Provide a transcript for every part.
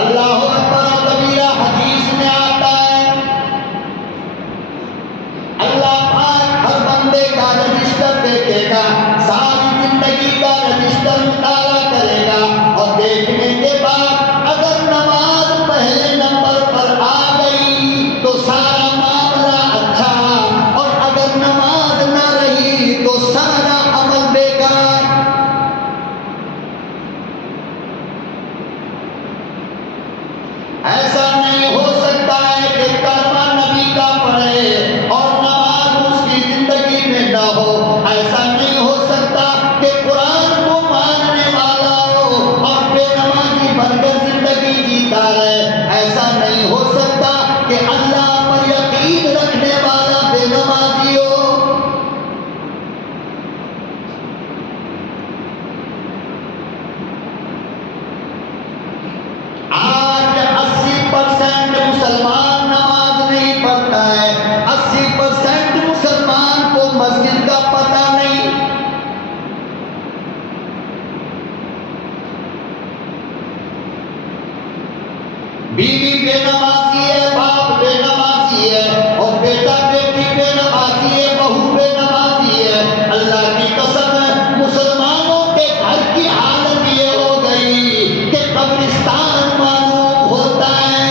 اللہ اکبر کبیرہ حدیث میں آتا ہے اللہ پاک ہر بندے کا رجسٹر دیکھے گا، ساری زندگی کا رجسٹر مطالعہ کرے گا، اور دیکھنے کے بعد اگر نماز پہلے نمبر پر آ گئی تو سارا معاملہ اچھا، اور اگر نماز نہ رہی تو سارا عمل بیکار۔ ایسا نہیں ہو سکتا ہے کہ کلمہ نبی کا پڑھے اور نماز اس کی زندگی میں نہ ہو، ایسا نہیں ہو سکتا کہ قرآن کو ماننے والا ہو اور بے نمازی بن کر زندگی جیتا ہے، ایسا نہیں ہو سکتا کہ اللہ پر یقین رکھنے والا بے نمازی ہو۔ آج 80% مسلمان نماز نہیں پڑھتا ہے، 80% مسلمان کو مسجد کا پتہ نہیں۔ بیوی بے نمازی ہے، باپ بے نمازی ہے، اور بیٹا بیٹی بے نمازی ہے، بہو بے نمازی ہے۔ اللہ کی قسم ہے مسلمانوں کے گھر کی حالت یہ ہو گئی کہ قبرستان معلوم ہوتا ہے۔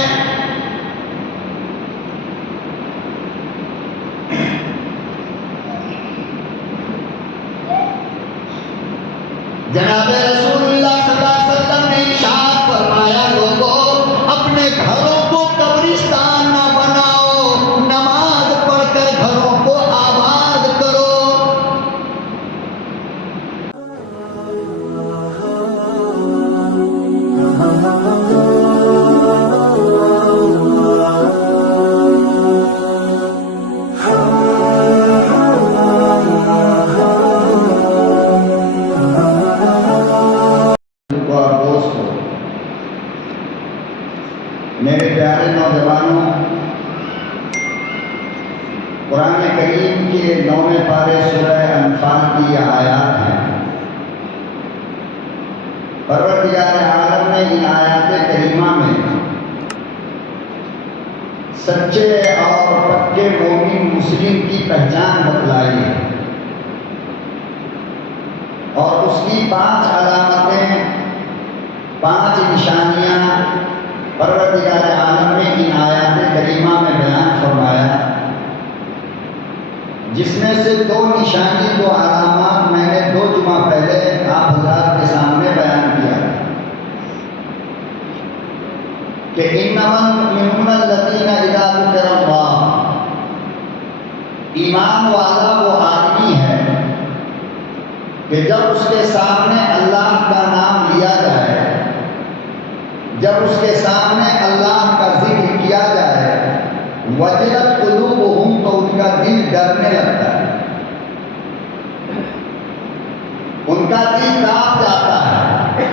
جناب رسول اللہ صلی اللہ علیہ وسلم نے ارشاد فرمایا، لوگوں اپنے گھروں کو قبرستان نہ بناؤ، نماز پڑھ کر گھروں کو آباد کرو۔ اور دوستو، میرے پیارے نوجوانوں، قرآن کریم کے 9ویں پارے سورہ انفال کی یہ آیات ہیں۔ پروردگار عالم نے ان آیات کریمہ میں سچے اور پکے مومن مسلم کی پہچان بتلائی ہے، اور اس کی 5 علامتیں، 5 نشانیاں پروردگار عالم نے ان آیات کریمہ میں بیان فرمایا، جس میں سے 2 نشانی، 2 علامات میں نے 2 جمعہ پہلے آپ حضرات کے سامنے بیان کیا کہ انما المؤمنون الذین اذا ذکر اللہ، ایمان والا وہ آدمی ہے کہ جب اس کے سامنے اللہ کا نام لیا جائے، جب اس کے سامنے اللہ کا ذکر کیا جائے، وجلت قلوبہم، تو ان کا دل ڈرنے لگتا ہے، ان کا دل کانپ جاتا ہے،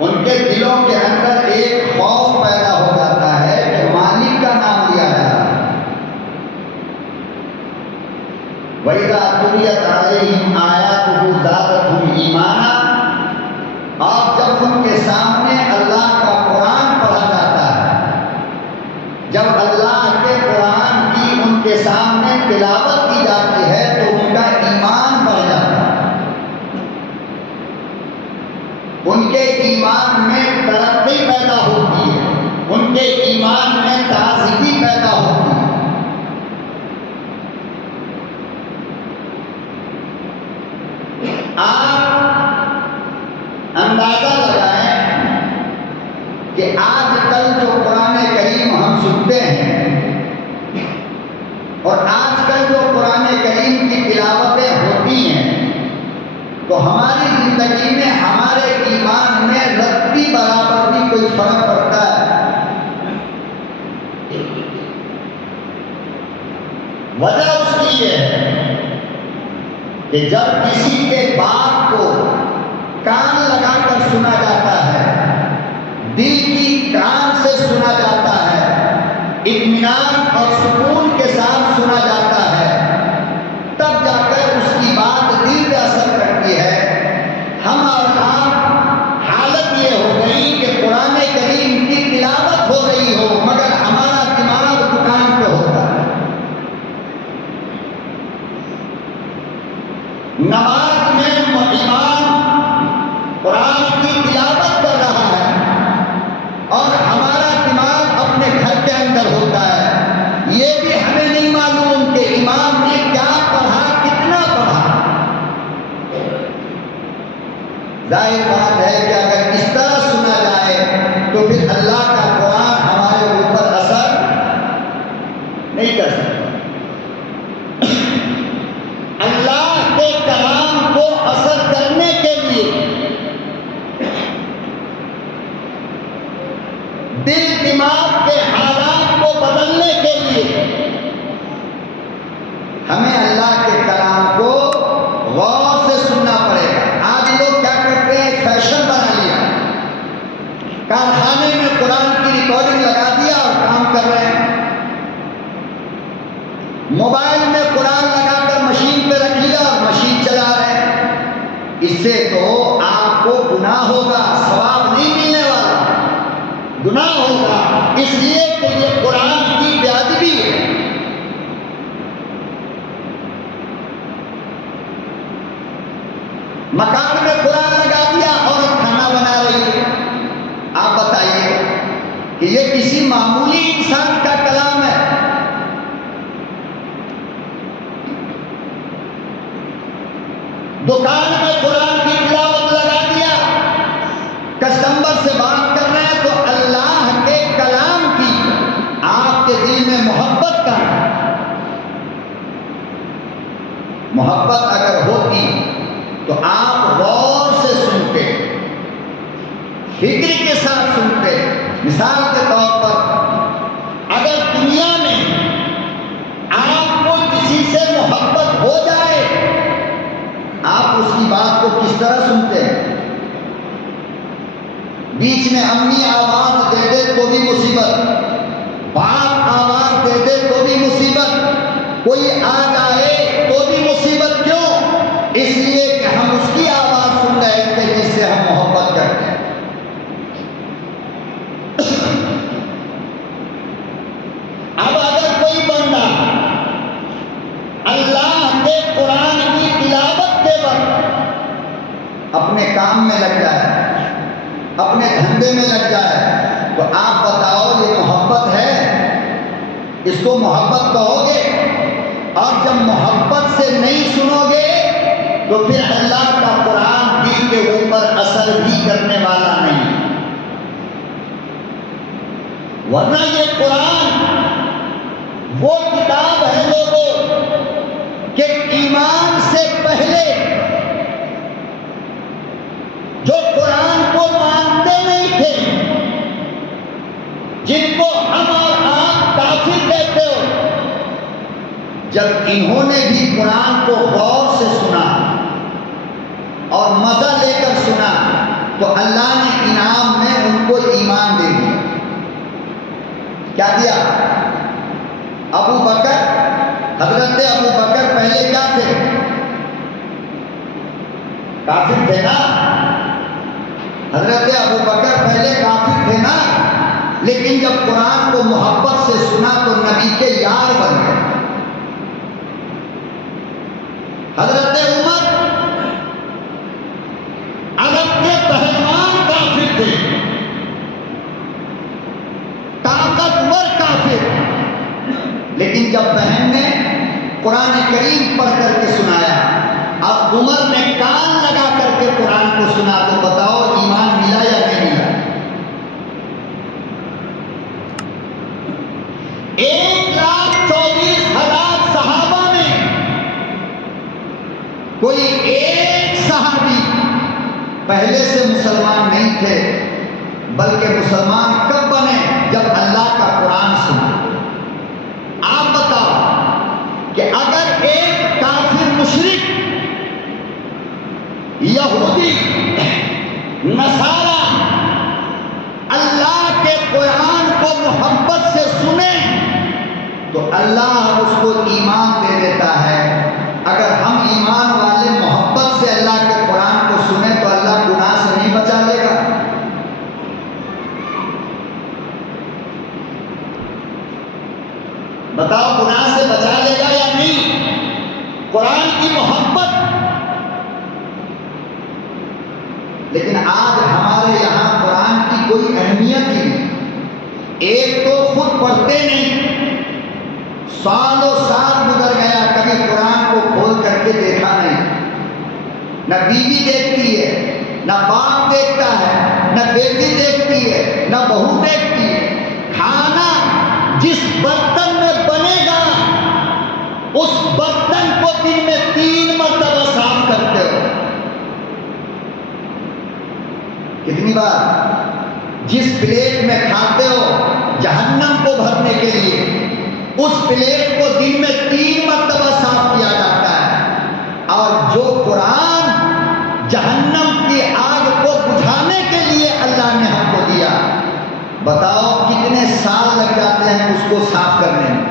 ان کے دلوں کے اندر ایک خوف پیدا ہو جاتا ہے کہ مالک کا نام لیا جا رہا ہے۔ وَإِذَا تُلِيَتْ عَلَيْهِمْ آيَاتُهُ زَادَتْهُمْ ایمانا، اور جب ان کے سامنے اللہ کا قرآن پڑھا جاتا ہے، جب اللہ کے قرآن کی ان کے سامنے تلاوت کی جاتی ہے تو ان کا ایمان بڑھ جاتا ہے، ان کے ایمان میں ترقی پیدا ہوتی ہے، ان کے ایمان میں تازگی پیدا ہوتی ہے۔ آپ اندازہ لگائیں کہ آج کل جو قرآن کریم ہم سنتے ہیں اور آج کل جو قرآن کریم کی تلاوتیں ہوتی ہیں، تو ہماری زندگی میں، ہمارے ایمان میں رتی برابر بھی کوئی فرق پڑتا ہے؟ وجہ اس کی یہ ہے کہ جب کسی کے بات کو کان لگا کر سنا جاتا ہے، دل کی کان سے سنا جاتا ہے، اطمینان اور سکون کے ساتھ سنا جاتا ہے، تب جا کر اس کی بات دل پہ اثر کرتی ہے۔ ہم اور آپ حالت یہ ہو گئی کہ قرآن کریم کی تلاوت اندر ہوتا ہے، یہ بھی ہمیں نہیں معلوم کہ امام نے کیا پڑھا، کتنا پڑھا۔ ظاہر بات ہے کہ اگر اس طرح سنا جائے تو پھر اللہ کا قرآن ہمارے اوپر اثر نہیں کر سکتا۔ اللہ کے کلام کو اثر کرنے کے لیے دل دماغ کے حالات کو بدلنے کے لیے ہمیں اللہ کے کلام کو غور سے سننا پڑے گا۔ آج لوگ کیا کرتے ہیں، ایک فیشن بنا لیا، کارخانے میں قرآن کی ریکارڈنگ لگا دیا اور کام کر رہے ہیں، موبائل میں قرآن لگا کر مشین پہ رکھ لیا اور مشین چلا رہے ہیں۔ اس سے تو آپ کو گناہ ہوگا، ثواب نہیں ملنے والا، گناہ ہوگا، اس لیے کہ یہ قرآن کی بے ادبی ہے۔ مکان میں قرآن لگا دیا اور کھانا بنا رہی ہے، آپ بتائیے کہ یہ کسی معمولی انسان کا کلام ہے؟ دکان میں قرآن کی تلاوت لگا دیا، کسٹمر سے بات کر رہے ہیں تو اللہ کے کلام کی آپ کے دل میں محبت کا، محبت اگر ہوتی تو آپ غور سے سنتے، فکر کے ساتھ سنتے۔ مثال کے طور پر اگر دنیا میں آپ کو کسی سے محبت ہو جائے، آپ اس کی بات کو کس طرح سنتے ہیں؟ بیچ میں امی آواز دے دے تو بھی مصیبت، باپ آواز دے دے تو بھی مصیبت، کوئی آ جائے تو بھی مصیبت۔ کیوں؟ اس لیے کہ ہم اس کی آواز سن رہے تھے جس سے ہم محبت کرتے ہیں۔ اب اگر کوئی بندہ اللہ کے قرآن کی تلاوت کے وقت اپنے کام میں لگ جائے، اپنے دھندے میں لگ جائے، تو آپ بتاؤ یہ محبت ہے؟ اس کو محبت کہو گے؟ اور جب محبت سے نہیں سنو گے تو پھر اللہ کا قرآن دل کے اوپر اثر بھی کرنے والا نہیں، ورنہ یہ قرآن وہ کتاب ہے لوگوں کہ ایمان سے پہلے جو قرآن کو مانتے نہیں تھے، جن کو ہم اور آپ کافر کہتے ہو، جب انہوں نے بھی قرآن کو غور سے سنا اور مزہ لے کر سنا تو اللہ نے انعام میں ان کو ایمان دے دیا۔ کیا دیا؟ ابو بکر، حضرت ابو بکر پہلے کیا تھے؟ کافر تھے نا؟ حضرت ابو بکر پہلے کافر تھے نا، لیکن جب قرآن کو محبت سے سنا تو نبی کے یار بن گئے۔ حضرت عمر عرب کے پہلوان کافر تھے، طاقتور کافر، لیکن جب بہن نے قرآن کریم پڑھ کر کے سنایا، اب عمر نے کان لگا کر کے قرآن کو سنا، تو بتاؤ ایمان ملا یا نہیں ملا؟ 1,24,000 صحابہ میں کوئی ایک صحابی پہلے سے مسلمان نہیں تھے، بلکہ مسلمان کب بنے؟ جب اللہ کا قرآن سنا۔ آپ بتاؤ کہ اگر ایک کافر مشرک، یہودی، نصارہ اللہ کے قرآن کو محبت سے سنے تو اللہ اس کو ایمان دے دیتا ہے۔ اگر ہم ایمان والے محبت سے اللہ کے قرآن کو سنیں تو اللہ گناہ سے نہیں بچا لے گا؟ بتاؤ گناہ سے بچا لے گا یا نہیں؟ قرآن کی محبت۔ لیکن آج ہمارے یہاں قرآن کی کوئی اہمیت ہی نہیں۔ ایک تو خود پڑھتے نہیں، سالوں سال گزر گیا، کبھی قرآن کو کھول کر کے دیکھا نہیں، نہ بیوی دیکھتی ہے، نہ باپ دیکھتا ہے، نہ بیٹی دیکھتی ہے، نہ بہو دیکھتی ہے۔ کھانا جس برتن میں بنے گا اس برتن کو دن میں 3 مرتبہ صاف کرتے ہو۔ کتنی بار؟ جس پلیٹ میں کھاتے ہو جہنم کو بھرنے کے لیے، اس پلیٹ کو دن میں 3 مرتبہ صاف کیا جاتا ہے، اور جو قرآن جہنم کی آگ کو بجھانے کے لیے اللہ نے ہم کو دیا، بتاؤ کتنے سال لگ جاتے ہیں اس کو صاف کرنے میں؟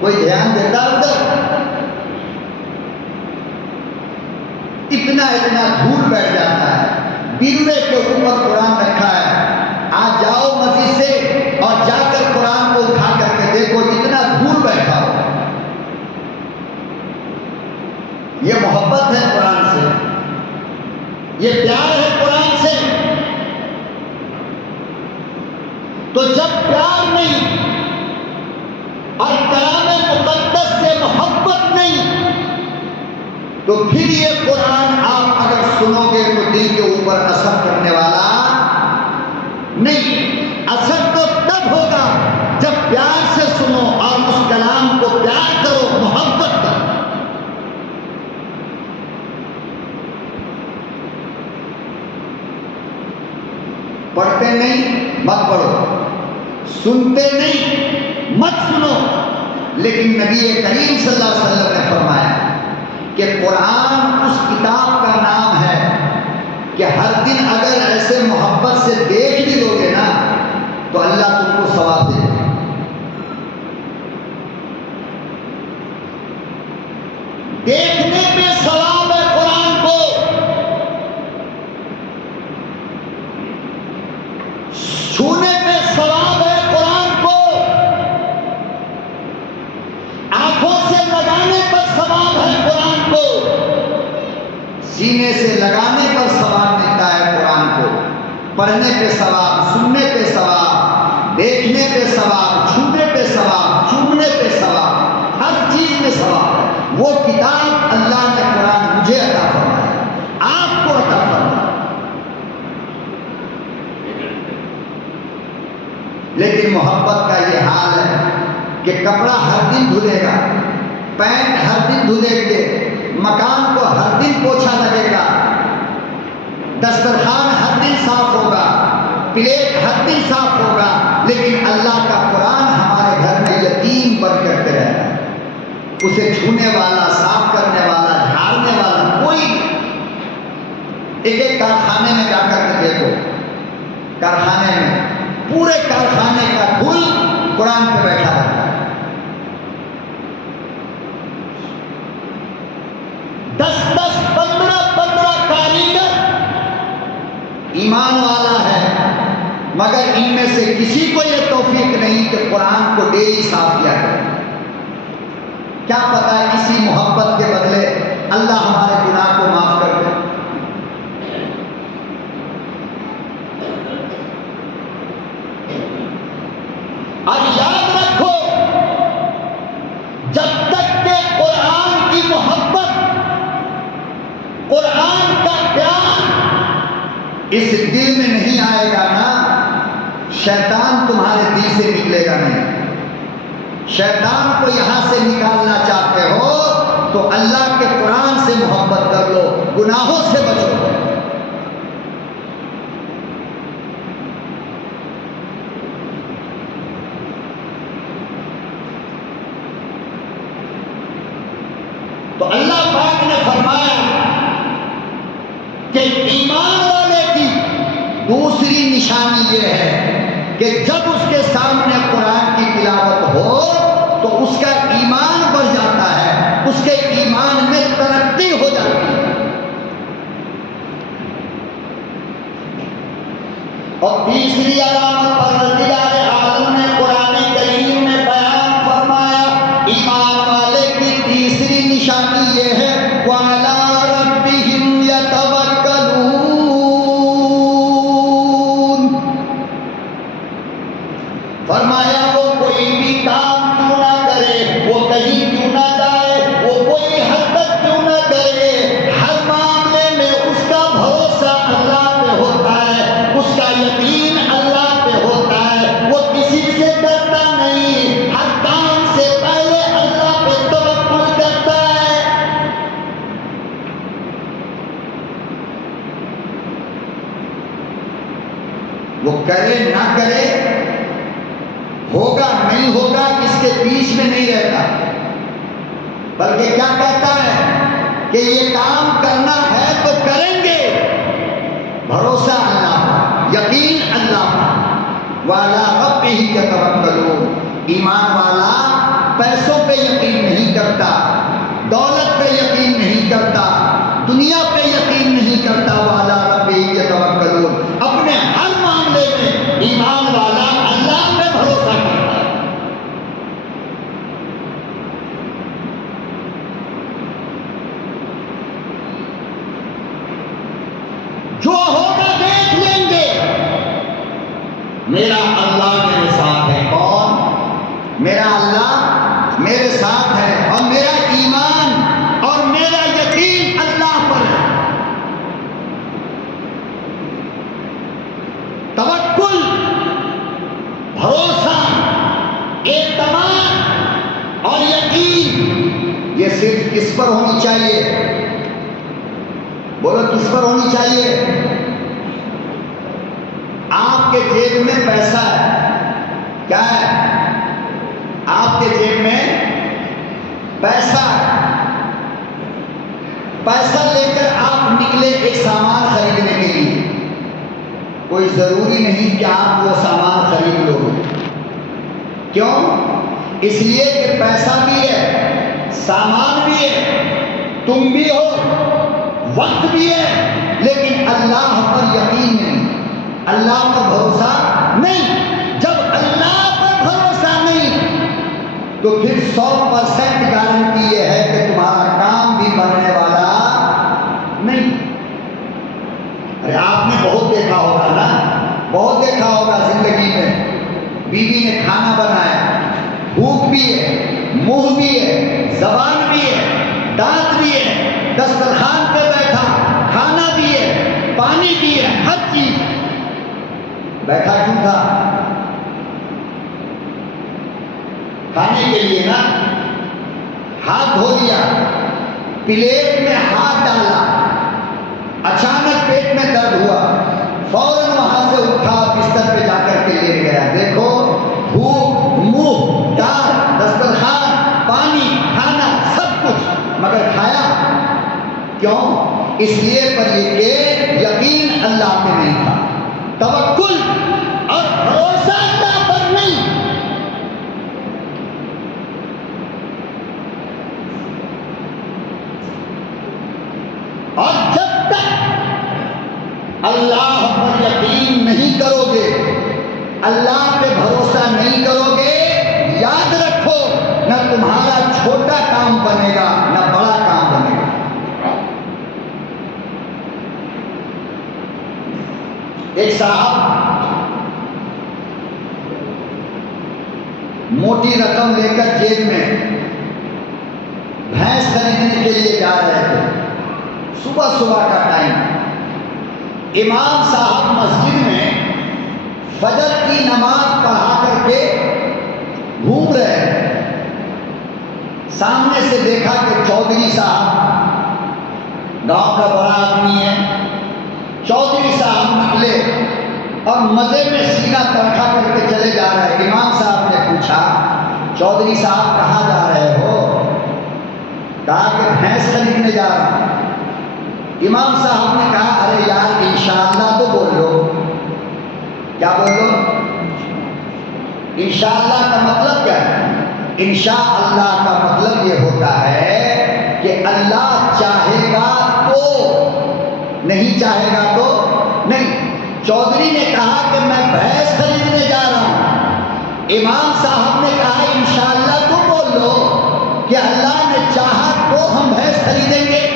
کوئی دھیان دیتا ادھر؟ اتنا دھول بیٹھ جاتا ہے۔ بیروے کے اوپر قرآن رکھا ہے، آج جاؤ مسجد سے اور جا کر قرآن کو اٹھا کر کے دیکھو، اتنا دھول بیٹھا ہو۔ یہ محبت ہے قرآن سے، یہ پیار ہے قرآن سے۔ تو جب پیار نہیں اور کلام مقدس سے محبت نہیں، تو پھر یہ قرآن آپ اگر سنو گے تو دل کے اوپر اثر کرنے والا نہیں۔ اثر تو تب ہوگا جب پیار سے سنو اور اس کلام کو پیار کرو، محبت کرو۔ پڑھتے نہیں مت پڑھو، سنتے نہیں مت سنو، لیکن نبی کریم صلی اللہ علیہ وسلم نے فرمایا کہ قرآن اس کتاب کا نام ہے کہ ہر دن اگر ایسے محبت سے دیکھ بھی لو گے نا تو اللہ تم کو ثواب دے گا۔ دیکھنے پہ ثواب ہے قرآن کو، چھونے پہ ثواب ہے قرآن کو، آنکھوں سے لگانے پر ثواب ہے قرآن کو، سینے سے لگانے پر ثواب ملتا ہے قرآن کو، پڑھنے پہ ثواب، سننے پہ ثواب، دیکھنے پہ ثواب، چھونے پہ ثواب، چومنے پہ ثواب، ہر چیز میں ثواب ہے۔ وہ کتاب اللہ نے قرآن مجھے عطا فرمایا، آپ کو عطا فرمایا، لیکن محبت کا یہ حال ہے کہ کپڑا ہر دن دھلے گا، پینٹ ہر دن دھلے گے، مکان کو ہر دن پوچھا لگے گا، دسترخوان ہر دن صاف ہوگا، پلیٹ ہر دن صاف ہوگا، لیکن اللہ کا قرآن ہمارے گھر میں یتیم بن کر کے رہتا ہے۔ اسے چھونے والا، صاف کرنے والا، جھاڑنے والا کوئی نہیں۔ ایک کارخانے میں جا کر کے دیکھو، کارخانے میں پورے کارخانے کا دھول قرآن پہ بیٹھا رہتا ہے۔ 10 15 کاریگر ایمان والا ہے، مگر ان میں سے کسی کو یہ توفیق نہیں کہ قرآن کو ڈیلی صاف کیا کرے۔ کیا پتا ہے اسی محبت کے بدلے اللہ ہمارے گناہ کو معاف کر دے۔ اور یاد رکھو، جب تک کہ قرآن کی محبت، قرآن کا پیار اس دل میں نہیں آئے گا نا، شیطان تمہارے دل سے نکلے گا نہیں۔ شیطان کو یہاں سے نکالنا چاہتے ہو تو اللہ کے قرآن سے محبت کر لو، گناہوں سے بچو۔ تو اللہ پاک نے فرمایا کہ ایمان والے کی دوسری نشانی یہ ہے کہ جب اس کے سامنے قرآن کی تلاوت ہو تو اس کا ایمان بڑھ جاتا ہے، اس کے ایمان میں ترقی ہو جاتی ہے۔ اور تیسری علامت پروردگار عالم نے قرآن کریم میں بیان فرمایا، ایمان والے کی تیسری نشانی یہ ہے وَعَلَىٰ رَبِّهِمْ يَتَوَكَّلُونَ، فرمایا وہ کیوں نہ کرے، وہ کہیں کیوں نہ جائے، وہ کوئی حرکت کیوں نہ کرے، ہر معاملے میں اس کا بھروسہ اللہ پہ ہوتا ہے، اس کا یقین اللہ پہ ہوتا ہے، وہ کسی سے ڈرتا نہیں، ہر کام سے پہلے اللہ پہ توکل کرتا ہے۔ وہ کرے نہ کرے، ہوگا نہیں ہوگا اس کے بیچ میں نہیں رہتا، بلکہ کیا کہتا ہے کہ یہ کام کرنا ہے تو کریں گے، بھروسہ اللہ پر، یقین اللہ پر، وعلی ربہ یتوکلون۔ ایمان والا پیسوں پہ یقین نہیں کرتا، دولت پہ یقین نہیں کرتا، دنیا پہ یقین نہیں کرتا، وعلی ربہ یتوکلون۔ اپنے ہر معاملے میں ایمان والا اللہ پہ بھروسہ کرتا ہے۔ جو ہوگا دیکھ لیں گے، میرا اللہ میرے ساتھ ہے۔ کون؟ میرا اللہ میرے ساتھ ہے، اور میرا ایمان اور میرا یقین اللہ پر ہے۔ توکل، بھروسہ، اعتماد اور یقین، یہ صرف کس پر ہونی چاہیے؟ بولو کس پر ہونی چاہیے؟ آپ کے جیب میں پیسہ ہے، کیا ہے؟ آپ کے جیب میں پیسہ ہے، پیسہ لے کر آپ نکلے ایک سامان خریدنے کے لیے، کوئی ضروری نہیں کہ آپ وہ سامان خرید لو۔ کیوں؟ اس لیے کہ پیسہ بھی ہے، سامان بھی ہے، تم بھی ہو، وقت بھی ہے، لیکن اللہ پر یقین نہیں، اللہ پر بھروسہ نہیں۔ جب اللہ پر بھروسہ نہیں تو پھر 100% گارنٹی یہ ہے کہ تمہارا کام بھی بننے والا نہیں۔ ارے آپ نے بہت دیکھا ہوگا نا، بہت دیکھا ہوگا زندگی میں، بیوی نے کھانا بنایا، بھوک بھی ہے، منہ بھی ہے، زبان بھی ہے، دانت بھی ہے، دسترخوان پہ بیٹھا، کھانا بھی ہے، پانی بھی ہے، ہر چیز، بیٹھا کیوں تھا؟ کھانے کے لیے نا۔ ہاتھ دھو لیا، پلیٹ میں ہاتھ ڈالا، اچانک پیٹ میں درد ہوا، فوراً وہاں سے اٹھا، بستر پہ جا کر کے لیٹ گیا۔ دیکھو، بھوک، منہ، دانت، دسترخوان، پانی، کھانا، سب کچھ، مگر کھایا کیوں؟ اس لیے پر یہ کہ یقین اللہ پہ نہیں تھا، توکل اور بھروسہ اللہ پر نہیں۔ اور جب تک اللہ پر یقین نہیں کرو گے، اللہ پہ بھروسہ نہیں کرو گے، یاد رکھو نہ تمہارا چھوٹا کام بنے گا نہ بڑا کام بنے گا۔ ایک صاحب موٹی رقم لے کر جیب میں بھینس خریدنے کے لیے جا رہے تھے، صبح صبح کا ٹائم، امام صاحب مسجد میں فجر کی نماز پڑھا کر کے گھوم رہے ہیں، سامنے سے دیکھا کہ چودھری صاحب گاؤں کا بڑا آدمی ہے، چودھری صاحب نکلے اور مزے میں سینہ ترکھا کر کے چلے جا رہے ہیں۔ امام صاحب نے پوچھا، چودھری صاحب کہاں جا رہے ہو؟ کہا کہ بھینس خریدنے جا رہا ہوں۔ امام صاحب نے کہا، ارے یار انشاءاللہ تو بول لو۔ کیا بول لو؟ انشاءاللہ کا مطلب کیا ہے؟ انشاءاللہ کا مطلب یہ ہوتا ہے کہ اللہ چاہے گا تو، نہیں چاہے گا تو نہیں۔ چودھری نے کہا کہ میں بھینس خریدنے جا رہا ہوں، امام صاحب نے کہا انشاءاللہ تو بول لو کہ اللہ نے چاہا تو ہم بھینس خریدیں گے۔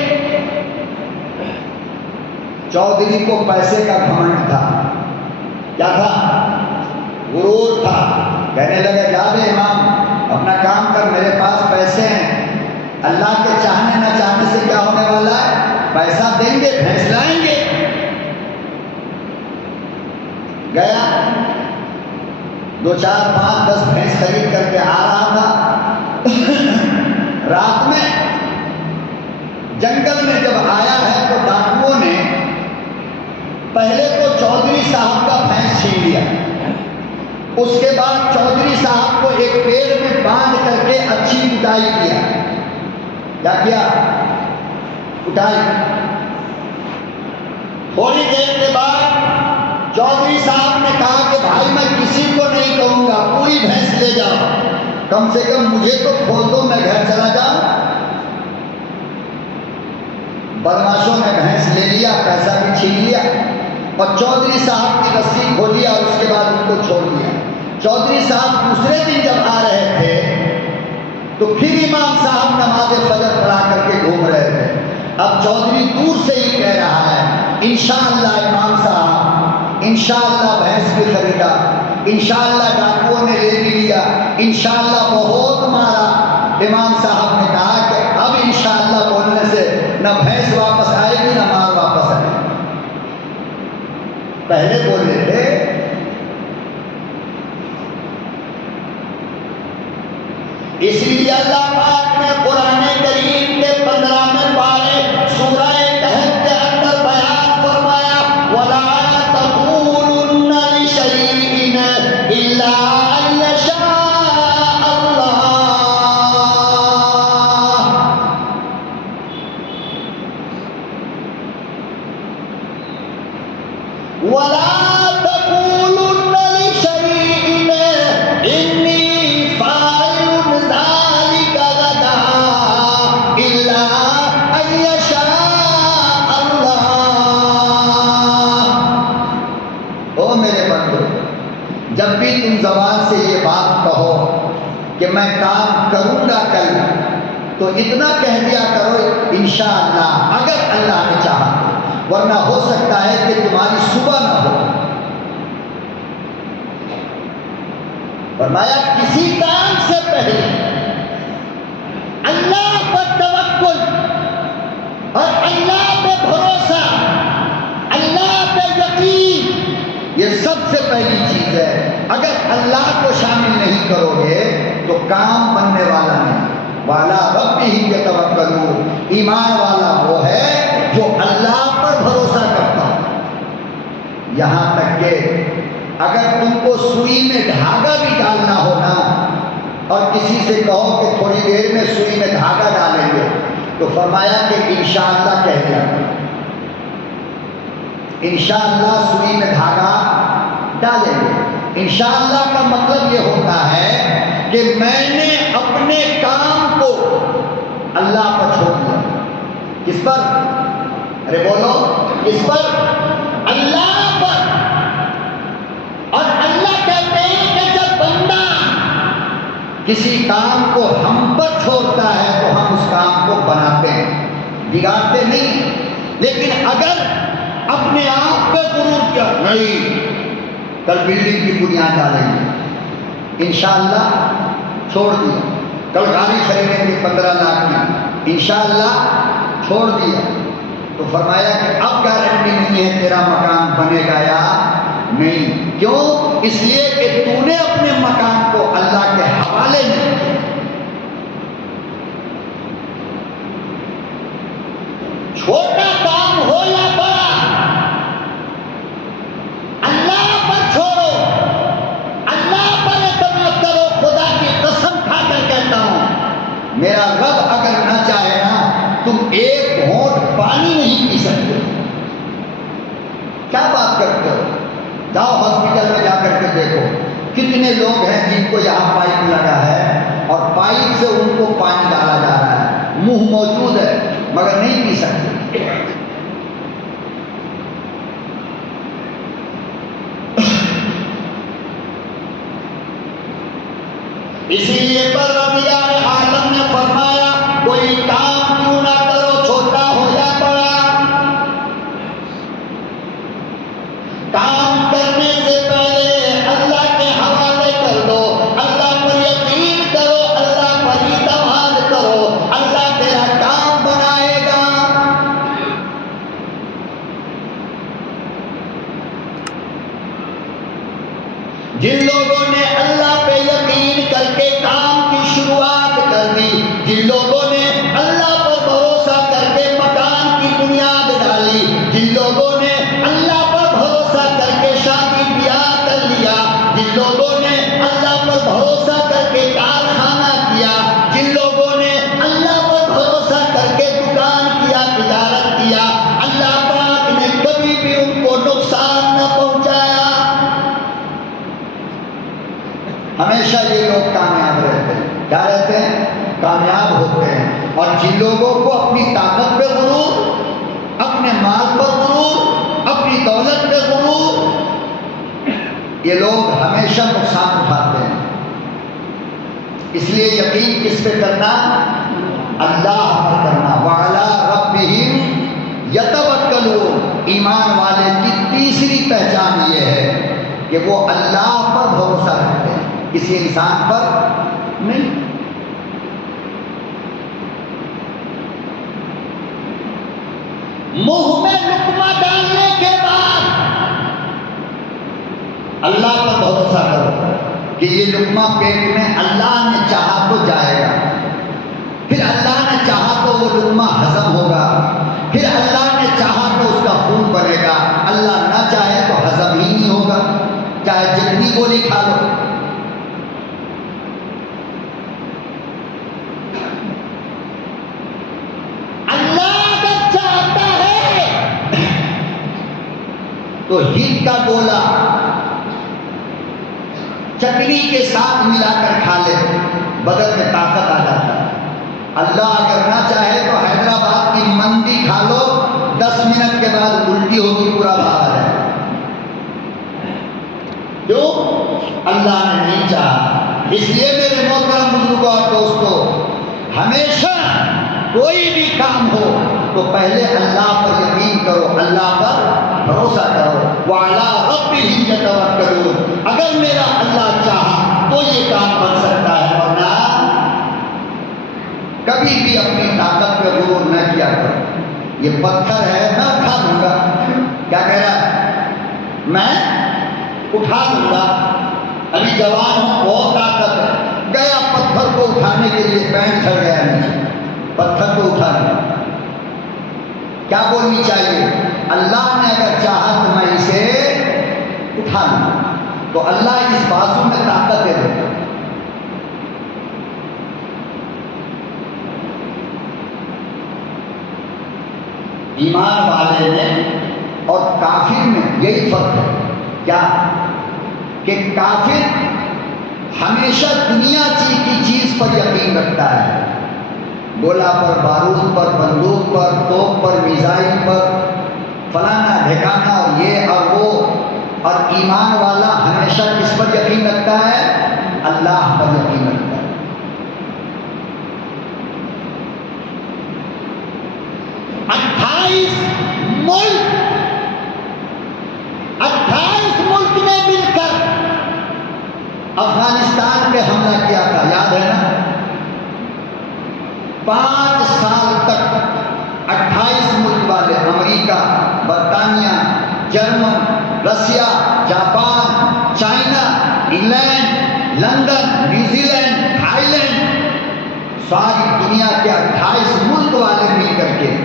چودھری کو پیسے کا گھمنڈ تھا، کیا تھا؟ غرور تھا، کہنے لگے جا بے امام اپنا کام کر، میرے پاس پیسے ہیں، اللہ کے چاہنے نہ چاہنے سے کیا ہونے والا ہے، پیسہ دیں گے، بھینس لائیں گے۔ گیا 2 4 5 10 بھینس خرید کر کے آ رہا تھا۔ رات میں جنگل میں جب آیا ہے تو ڈاکوؤں نے پہلے تو چودھری صاحب کا بھینس چھین لیا، اس کے بعد چودھری صاحب کو ایک پیڑ میں باندھ کر کے اچھی کٹائی کیا۔ کیا کیا؟ کٹائی۔ تھوڑی دیر کے بعد چودھری صاحب نے کہا کہ بھائی میں کسی کو نہیں کہوں گا، پوری بھینس لے جاؤ، کم سے کم مجھے تو کھول دو، میں گھر چلا جاؤں۔ بدماشوں نے بھینس لے لیا، پیسہ بھی چھین لیا اور چودھری صاحب کی رسی کھولی اور اس کے بعد ان کو چھوڑ دیا۔ چودھری صاحب دوسرے دن جب آ رہے تھے تو پھر امام صاحب نماز فجر پڑھا کر کے گھوم رہے تھے۔ اب چودھری دور سے ہی کہہ رہا ہے انشاءاللہ امام صاحب، انشاءاللہ بھینس بھی خریدا، انشاءاللہ ڈاکوؤں نے لے بھی لیا، انشاءاللہ بہت مارا۔ امام صاحب نے کہا کہ اب انشاءاللہ بولنے سے نہ بھینس واپس آئے گی نہ مال واپس آئے گی۔ پہلے بولے تھے اس لیے اللہ پاک نے قرآن کریم کے 15ویں پارے سورہ کہف کے اندر بیان فرمایا وَلَا تَقُولُنَّ لِشَيْءٍ إِلَّا أَن يَشَاءَ اللَّهُ، وَلَا تَقُولُنَّ لِشَيْءٍ إِنِّي فَاعِلٌ ذَلِكَ غَدًا إِلَّا أَن يَشَاءَ اللَّهُ۔ او میرے بندو، جب بھی تم زبان سے یہ بات کہو کہ میں کام کروں گا کل، تو اتنا کہہ دیا کرو انشاءاللہ، اگر اللہ نے چاہا، ورنہ ہو سکتا ہے کہ تمہاری صبح نہ ہو۔ فرمایا کسی کام سے پہلے اللہ پر توکل اور اللہ پہ بھروسہ، اللہ پہ یقین، یہ سب سے پہلی چیز ہے۔ اگر اللہ کو شامل نہیں کرو گے تو کام بننے والا نہیں۔ والا ربہ یتوکلون، ایمان والا وہ ہے جو اللہ پر بھروسہ کرتا ہے۔ یہاں تک کہ اگر تم کو سوئی میں دھاگا بھی ڈالنا ہو نا، اور کسی سے کہو کہ تھوڑی دیر میں سوئی میں دھاگا ڈالیں گے، تو فرمایا کہ انشاءاللہ کہہ دیا، انشاءاللہ سوئی میں دھاگا ڈالیں گے۔ انشاءاللہ کا مطلب یہ ہوتا ہے کہ میں نے اپنے کام کو اللہ پر چھوڑ دیا۔ کس پر؟ ارے بولو، کس پر؟ اللہ پر۔ اور اللہ کہتے ہیں کہ جب بندہ کسی کام کو ہم پر چھوڑتا ہے تو ہم اس کام کو بناتے ہیں، بگاڑتے نہیں۔ لیکن اگر اپنے آپ پہ غرور کیا، نہیں کل بلڈنگ کی بنیاد ڈالیں گے، انشاءاللہ چھوڑ دیا، کل گاڑی خریدیں گے 15 لاکھ کی، انشاءاللہ چھوڑ دیا، تو فرمایا کہ اب گارنٹی نہیں ہے تیرا مکان بنے گا یا نہیں۔ کیوں؟ اس لیے کہ تو نے اپنے مکان کو اللہ کے حوالے نہیں کیا۔ چھوٹا کام ہو یا بڑا، اللہ پر چھوڑو، اللہ پر اعتماد کرو۔ خدا کی قسم کھا کر کہتا ہوں، میرا رب اگر نہ چاہے نا، تم ایک گھونٹ پانی نہیں پی سکتے۔ کیا بات کرتے ہو؟ جاؤ ہاسپٹل میں جا کر کے دیکھو کتنے لوگ ہیں جن کو یہاں پائپ لگا ہے اور پائپ سے ان کو پانی ڈالا جا رہا ہے، منہ موجود ہے مگر نہیں پی سکتے۔ اسی لیے پروردگار عالم نے فرمایا کوئی کام کیوں نہ کرو، چھوٹا ہو یا بڑا، کام کرنے سے پہلے اللہ کے حوالے کر دو۔ ہمیشہ یہ لوگ کامیاب رہتے ہیں. کیا رہتے ہیں؟ کامیاب ہوتے ہیں. اور جن لوگوں کو اپنی طاقت پہ غرور، اپنے مال پر غرور، اپنی دولت پہ غرور، یہ لوگ ہمیشہ نقصان اٹھاتے ہیں. اس لیے یقین کس پہ کرنا؟ اللہ پر کرنا. وعلی ربہم یتوکلون. ایمان والے کی تیسری پہچان یہ ہے کہ وہ اللہ پر بھروسہ رکھتے ہیں، کسی انسان پر نہیں. منہ میں لقمہ ڈالنے کے بعد اللہ پر بھروسہ کرو کہ یہ لقمہ پیٹ میں اللہ نے چاہا تو جائے گا، پھر اللہ نے چاہا تو وہ لقمہ ہضم ہوگا، پھر اللہ نے چاہا تو اس کا خون بنے گا، اللہ نہ چاہے تو ہضم ہی نہیں ہوگا، چاہے جتنی گولی کھا لو. اللہ اگر چاہتا ہے تو ہند کا گولا چٹنی کے ساتھ ملا کر کھا لے، بدن میں طاقت آ جاتا ہے. اللہ اگر نہ چاہے تو حیدرآباد کی مندی کھا لو، 10 منٹ کے بعد الٹی ہوگی، پورا باہر ہے. کیوں؟ اللہ نے نہیں چاہا. اس لیے میرے محترم بزرگوں اور دوستوں، ہمیشہ کوئی بھی کام ہو تو پہلے اللہ پر یقین کرو، اللہ پر بھروسہ کرو. وعلی ربہم یتوکلون. اگر میرا اللہ چاہا تو یہ کام بن سکتا ہے، ورنہ کبھی بھی اپنی طاقت پہ غرور نہ کیا کرو. یہ پتھر ہے، میں اٹھا دوں گا. کیا کہہ رہا ہے؟ میں اٹھا دوں گا، ابھی جوان ہوں، بہت طاقت ہے. گیا پتھر کو اٹھانے کے لیے، پینٹ جھڑ گیا نیچے، پتھر کو اٹھا لیا. کیا بولنی چاہیے؟ اللہ نے اگر چاہا تو میں اسے اٹھا لوں. تو اللہ اس بازو میں طاقت دے دیتا. ایمان والے میں اور کافر میں یہی فرق ہے. کیا؟ کہ کافر ہمیشہ دنیا کی چیز پر یقین رکھتا ہے، گولہ پر، بارود پر، بندوق پر، توپ پر، میزائل پر، فلانا ڈھکانا اور یہ اور وہ. اور ایمان والا ہمیشہ کس پر یقین رکھتا ہے؟ اللہ پر یقین رکھتا ہے. 28 ملک نے مل کر افغانستان پہ حملہ کیا تھا، یاد ہے نا؟ 5 سال تک 28 ملک والے، امریکہ، برطانیہ، German, Russia, Japan, China, England, London, New Zealand, Thailand, ساری دنیا کے 28 ملک والے مل کر کے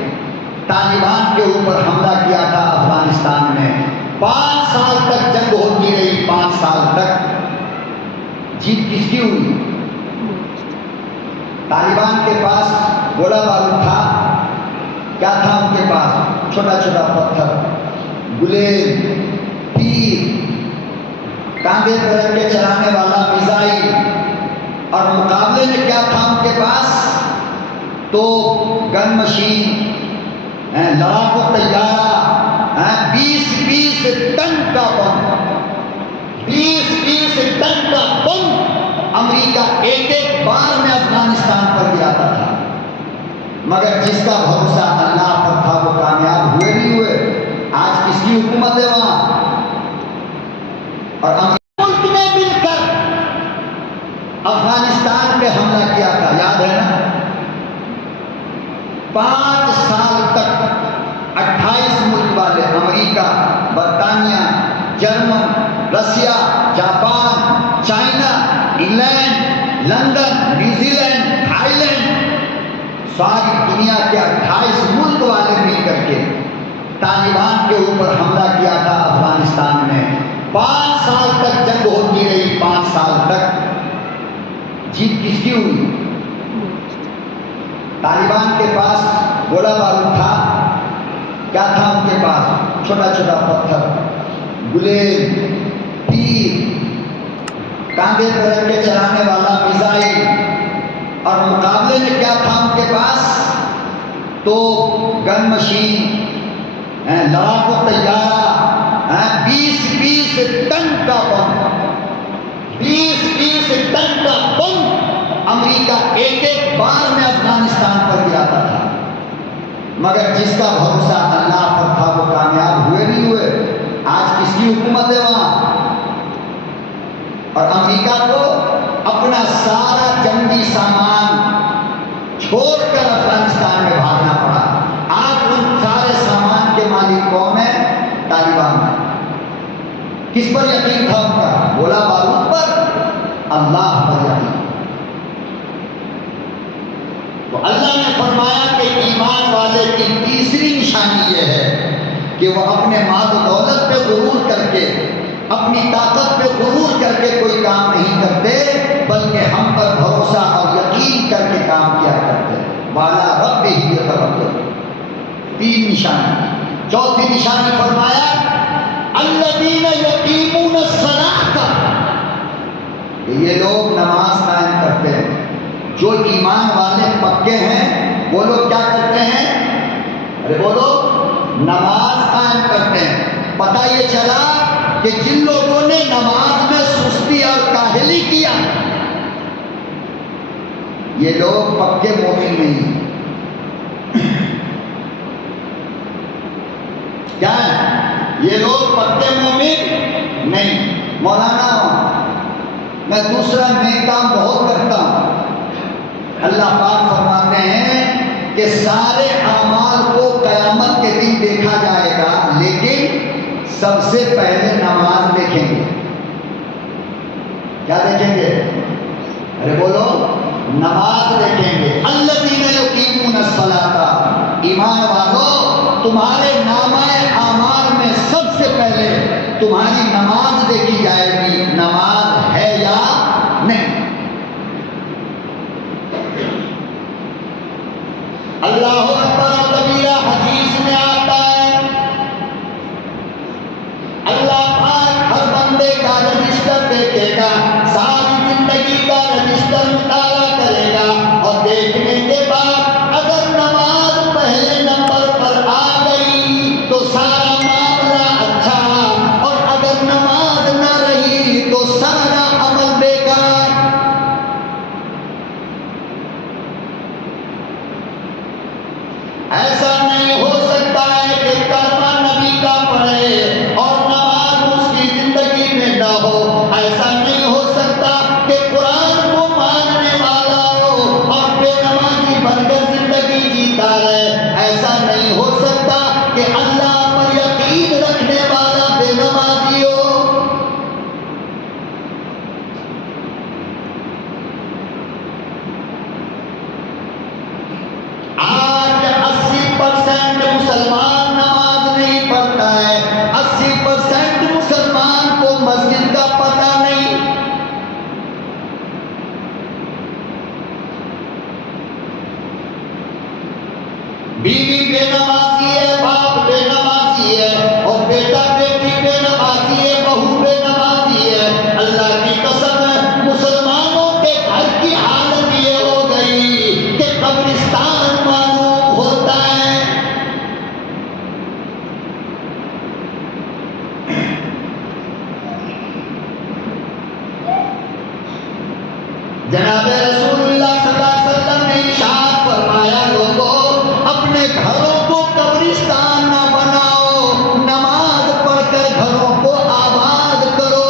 طالبان کے اوپر حملہ کیا تھا افغانستان میں. 5 سال تک جنگ ہوتی رہی. 5 سال تک جیت کس کی ہوئی؟ طالبان کے پاس گولہ بارود تھا. کیا تھا ان کے پاس؟ چھوٹا چھوٹا پتھر، گلیل، تیر، کاندھے پر رکھ کے چلانے والا میزائل. اور مقابلے میں کیا تھا ان کے پاس؟ تو گن مشین، لڑاکو طیارہ، 20 ٹن کا بم، 20 ٹن کا بم امریکہ ایک بار میں افغانستان پر گراتا تھا. مگر جس کا بھروسہ اللہ پر تھا وہ کامیاب ہوئے نہیں ہوئے. آج کس کی حکومت ہے وہاں؟ اور ملک نے مل کر افغانستان پہ حملہ کیا تھا، یاد ہے نا؟ 5 سال تک 28 ملک والے، امریکہ، برطانیہ، German, Russia, Japan, China, England, London, New Zealand, Thailand, ساری دنیا کے 28 ملک والے مل کر کے طالبان کے اوپر حملہ کیا تھا افغانستان میں. 5 سال تک جنگ ہوتی رہی. 5 سال تک جیت کس کی ہوئی؟ طالبان کے پاس گولہ بارود تھا. کیا تھا ان کے پاس؟ چھوٹا چھوٹا پتھر، گلیل، تیر، کاندھے پر رکھ کے چلانے والا میزائل، اور مقابلے میں کیا تھا ان کے پاس؟ تو گن مشین، لڑاکو طیارہ، 20 ٹن کا بم، 20 ٹن کا بم امریکہ ایک بار میں افغانستان پر گراتا تھا، مگر جس کا بھروسہ اللہ پر تھا وہ کامیاب ہوئے نہیں ہوئے۔ آج کس کی حکومت ہے وہاں؟ اور امریکہ کو اپنا سارا جنگی سامان چھوڑ کر افغانستان میں بھاگنا پڑا۔ آج ان سارے سامان کے مالک کون ہیں؟ طالبان۔ کس پر یقین تھا ان کا؟ گولہ بارود پر؟ اللہ پر یقین۔ تو اللہ نے فرمایا کہ ایمان والے کی تیسری نشانی یہ ہے کہ وہ اپنے مال و دولت پہ غرور کر کے، اپنی طاقت پہ غرور کر کے کوئی کام نہیں کرتے، بلکہ ہم پر بھروسہ اور یقین کر کے کام کیا کرتے ہیں۔ وَعَلَىٰ رَبِّهِمْ يَتَوَكَّلُونَ۔ تین نشانی۔ چوتھی نشانی فرمایا الَّذِينَ يُقِيمُونَ الصَّلَاةَ، کہ یہ لوگ نماز قائم کرتے ہیں۔ جو ایمان والے پکے ہیں وہ لوگ کیا کرتے ہیں؟ ارے بولو، نماز قائم کرتے ہیں۔ پتہ یہ چلا کہ جن لوگوں نے نماز میں سستی اور کاہلی کیا یہ لوگ پکے مومن نہیں۔ کیا ہے؟ یہ لوگ پکے مومن نہیں۔ مولانا میں دوسرا نیک کام بہت کرتا ہوں، اللہ پاک فرماتے ہیں کہ سارے اعمال کو قیامت کے دن دیکھا جائے گا، لیکن سب سے پہلے نماز دیکھیں گے۔ کیا دیکھیں گے؟ ارے بولو، نماز دیکھیں گے۔ الذین یقیمون الصلاۃ، ایمان والو تمہارے نامہ اعمال میں سب سے پہلے تمہاری نماز دیکھی جائے گی، نماز ہے یا نہیں۔ اللہ اکبر کبیرہ حدیث میں آتا ہے اللہ پاک ہر بندے کا رجسٹر دیکھے گا، ساری زندگی کا رجسٹر مطالعہ کرے گا، اور دیکھنے کے بعد اگر نماز پہلے نمبر پر آ گئی تو سارا معاملہ اچھا، اور اگر نماز نہ رہی تو سارا عمل بیکار۔ ایسا نہیں ہو سکتا ہے کہ کلمہ نبی کا پڑھے اور نماز اس کی زندگی میں نہ ہو۔ ایسا نہیں ہو سکتا کہ قرآن کو ماننے والا ہو اور بے نمازی بن کر زندگی جیتا ہے۔ ایسا نہیں ہو سکتا کہ اللہ پر یقین رکھنے والا بے نمازی ہو۔ آج 80% مسلمان نماز نہیں پڑھتا ہے، 80% مسلمان کو مسجد کا پتہ نہیں۔ بیوی بے نمازی ہے، باپ بے نمازی ہے، اور بیٹا بیٹی بے نمازی ہے، بہو بے نمازی ہے۔ اللہ کی قسم ہے مسلمانوں کے گھر کی حالت یہ ہو گئی کہ قبرستان معلوم ہوتا ہے۔ جناب رسول اللہ صلی اللہ علیہ وسلم نے ارشاد فرمایا، لوگوں اپنے گھروں کو قبرستان نہ بناؤ، نماز پڑھ کر گھروں کو آباد کرو۔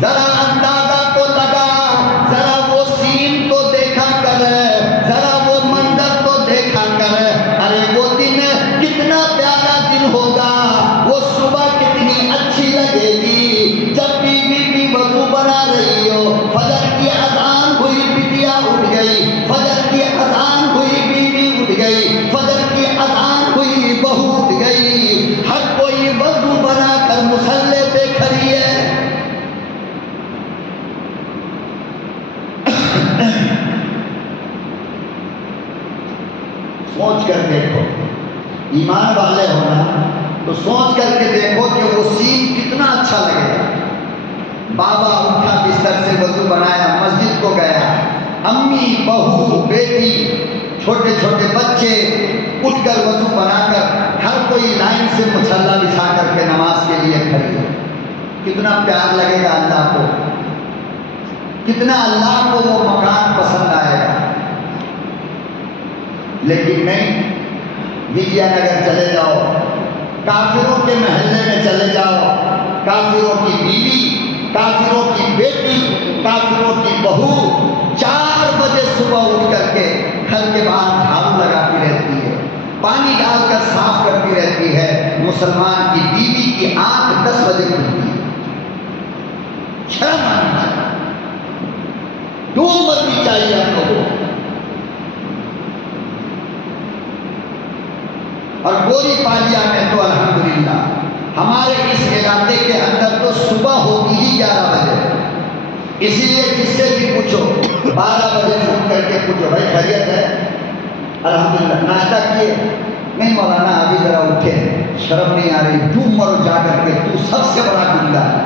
ذرا اندازہ تو لگا، ذرا وہ سین کو دیکھا کر، ذرا وہ منظر کو دیکھا کر۔ ارے وہ دن کتنا پیارا دن ہوگا، وہ صبح کتنی اچھی لگے گی جب بیوی وضو بنا رہی ہو، فجر کی اذان ہوئی، بٹیا اٹھ گئی، فجر کی اذان ہوئی، بیوی اٹھ گئی، فجر کی اذان ہوئی، بہو اٹھ گئی، ہر کوئی وضو بنا کر مصلی پہ کھڑی ہے۔ سوچ کر کے دیکھو کہ وہ سین کتنا اچھا لگے گا۔ بابا اٹھا بستر سے وضو بنایا، مسجد کو گیا، امی، بہو، بیٹی، چھوٹے چھوٹے بچے اٹھ کر وضو بنا کر ہر کوئی لائن سے مصلی بچھا کر کے نماز کے لیے کھڑی ہے۔ کتنا پیار لگے گا اللہ کو، کتنا اللہ کو وہ مکان پسند آئے گا۔ لیکن نہیں، وجیا نگر چلے جاؤ، کافروں کے محلے میں چلے جاؤ، کافروں کی بیوی، کافروں کی بیٹی، کافروں کی بہو 4 بجے صبح اٹھ کر کے گھر کے باہر جھاڑو لگاتی رہتی ہے، پانی ڈال کر صاف کرتی رہتی ہے۔ مسلمان کی بیوی کی آنکھ 10 بجے کھلتی ہے۔ شرم آنی چاہیے، ڈوب مرنی چاہیے ہم لوگوں کو۔ اور گوری پالیا میں تو الحمدللہ ہمارے اس علاقے کے اندر تو صبح ہوتی ہی 11 بجے، اسی لیے جس سے بھی پوچھو 12 بجے فون کر کے پوچھو بھائی خیریت ہے؟ الحمدللہ۔ ناشتہ کیے؟ نہیں مولانا ابھی ذرا اٹھے، شرم نہیں آ رہی؟ ڈوب مرو جا کر کے، تو سب سے بڑا گنڈا ہے،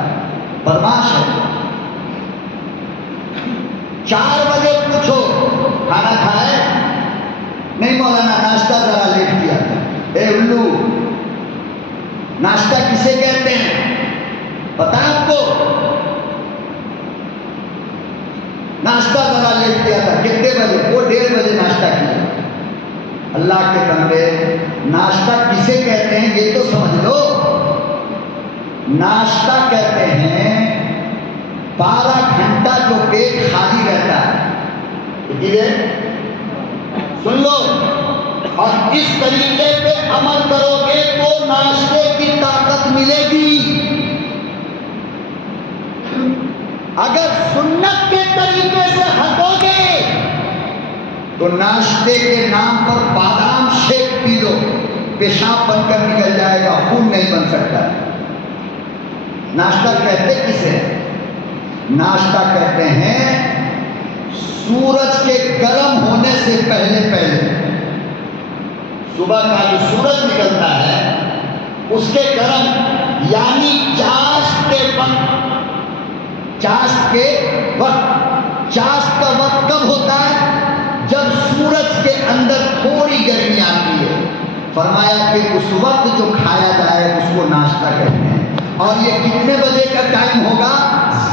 بدماش ہے۔ 4 بجے پوچھو کھانا کھائے؟ نہیں مولانا ناشتہ ذرا لیٹ کیا تھا۔ اے الو، ناشتہ کسے کہتے ہیں پتہ ہے آپ کو؟ ناشتہ ذرا لیٹ کیا تھا، کتنے بجے؟ وہ 1:30 بجے ناشتہ کیا۔ اللہ کے بندے، ناشتہ کسے کہتے ہیں یہ تو سمجھ لو۔ ناشتہ کہتے ہیں 12 گھنٹہ جو پیٹ خالی رہتا ہے، سن لو، اور اس طریقے پہ عمل کرو گے تو ناشتے کی طاقت ملے گی۔ اگر سنت کے طریقے سے ہٹو گے تو ناشتے کے نام پر بادام شیک پی لو، پیشاب بن کر نکل جائے گا، خون نہیں بن سکتا۔ ناشتہ کہتے کسے؟ ناشتہ کہتے ہیں سورج کے گرم ہونے سے پہلے پہلے، صبح کا جو سورج نکلتا ہے اس کے گرم، یعنی چاشت کے وقت۔ چاشت کے وقت، چاشت کا وقت کب ہوتا ہے؟ جب سورج کے اندر تھوڑی گرمی آتی ہے۔ فرمایا کہ اس وقت جو کھایا جائے اس کو ناشتہ کہتے ہیں۔ اور یہ کتنے بجے کا ٹائم ہوگا؟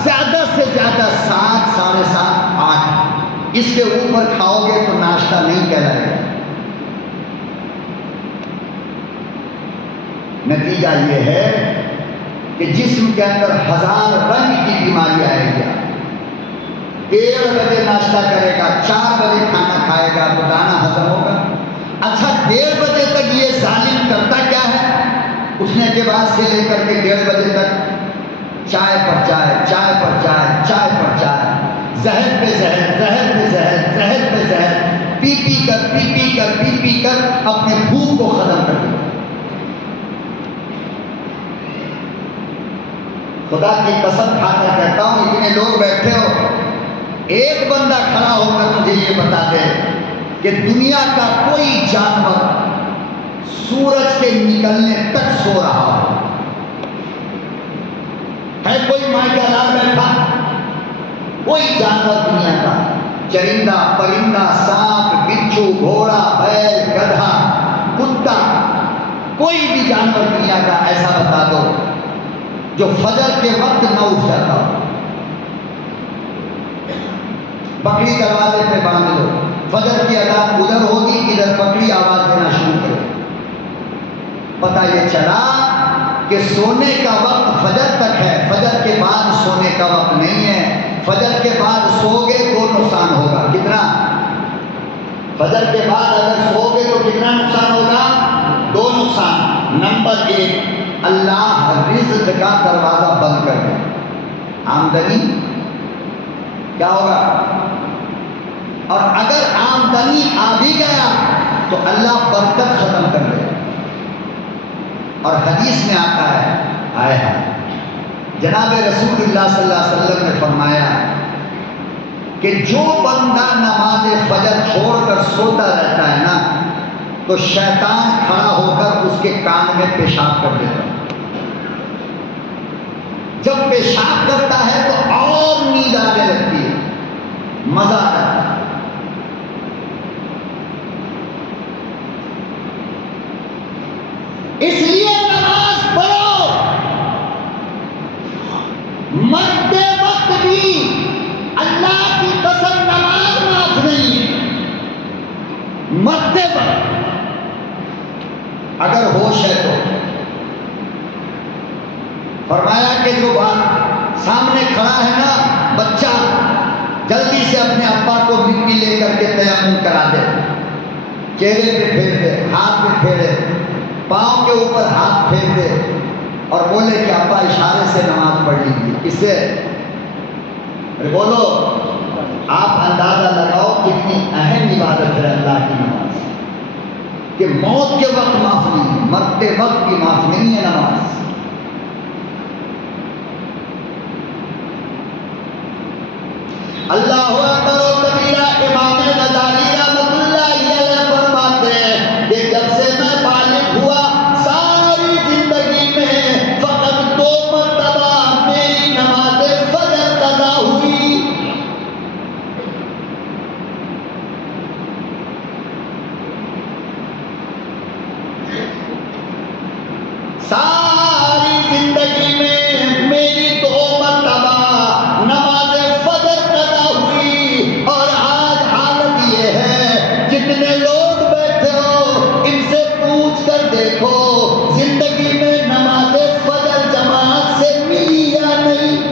زیادہ سے زیادہ 7، 7:30، 8۔ اس کے اوپر کھاؤ گے تو ناشتہ نہیں کہلائے گا۔ نتیجہ یہ ہے کہ جسم کے اندر 1000 رنگ کی بیماری آئے گی۔ 1:30 بجے ناشتہ کرے گا، 4 بجے کھانا کھائے گا تو دانا ہضم ہوگا۔ اچھا 1:30 بجے تک یہ ظالم کرتا کیا ہے؟ اٹھنے کے بعد سے لے کر کے 1:30 بجے تک چائے پر چائے، چائے پر چائے، چائے پر چائے، زہر پہ زہر، زہر پہ زہر، زہر پہ زہر، پی پی کر اپنے بھوک کو ختم کر دیا۔ خدا کی قسم کھا کر کہتا ہوں، اتنے لوگ بیٹھے ہو، ایک بندہ کھڑا ہو کر مجھے یہ بتا دے کہ دنیا کا کوئی جانور سورج کے نکلنے تک سو رہا ہو؟ ہے کوئی ماں کا لال بیٹھا؟ کوئی جانور دنیا کا، چرندہ، پرندہ، سانپ، بچھو، گھوڑا، بیل، گدھا، کتا، کوئی بھی جانور دنیا کا ایسا بتا دو جو فجر کے وقت نہ اٹھ جاتا ہو؟ بکری دروازے پہ باندھ لو، فجر کی اذان ادھر ہوگی، ادھر بکری آواز دینا شروع کرے، پتہ یہ چلا کہ سونے کا وقت فجر تک ہے، فجر کے بعد سونے کا وقت نہیں ہے۔ فجر کے بعد سو گے تو نقصان ہوگا۔ کتنا؟ فجر کے بعد اگر سو گے تو کتنا نقصان ہوگا؟ 2 نقصان۔ نمبر 1، اللہ رزق کا دروازہ بند کر دے، آمدنی کیا ہوگا؟ اور اگر آمدنی آ بھی گیا تو اللہ برکت ختم کر دے۔ اور حدیث میں آتا ہے، آئے ہیں جناب رسول اللہ صلی اللہ علیہ وسلم نے فرمایا کہ جو بندہ نماز فجر چھوڑ کر سوتا رہتا ہے نا، تو شیطان کھڑا ہو کر اس کے کان میں پیشاب کر دیتا ہے۔ جب پیشاب کرتا ہے تو اور نیند آنے لگتی ہے، مزہ آ جاتا ہے۔ اس لیے نماز پڑھو، مرتے وقت بھی اللہ کی قسم نماز معاف نہیں ہے۔ مرتے وقت اگر ہوش ہے تو فرمایا کہ جو بات سامنے کھڑا ہے نا بچہ، جلدی سے اپنے ابا کو مٹی لے کر کے تیمم کرا دے، چہرے پہ پھیر دے، ہاتھ پہ پھیرے، پاؤں کے اوپر ہاتھ پھیر دے اور بولے کہ ابا اشارے سے نماز پڑھ لیجیے۔ اس سے بولو آپ اندازہ لگاؤ کتنی اہم عبادت ہے اللہ کی نماز، کہ موت کے وقت معاف نہیں ہے، مرتے وقت بھی معاف نہیں ہے نماز۔ اللہ اکبر و کبیرہ۔ امام غزالی رحمۃ اللہ علیہ فرماتے ہیں کہ جب سے میں بالغ ہوا ساری زندگی میں فقط 2 مرتبہ میری نماز فجر قضا ہوئی۔ ساری زندگی میں میری 2 مرتبہ نماز فجر قضا ہوئی، اور آج حالت یہ ہے جتنے لوگ بیٹھے ہو ان سے پوچھ کر دیکھو زندگی میں نماز فجر جماعت سے ملی یا نہیں۔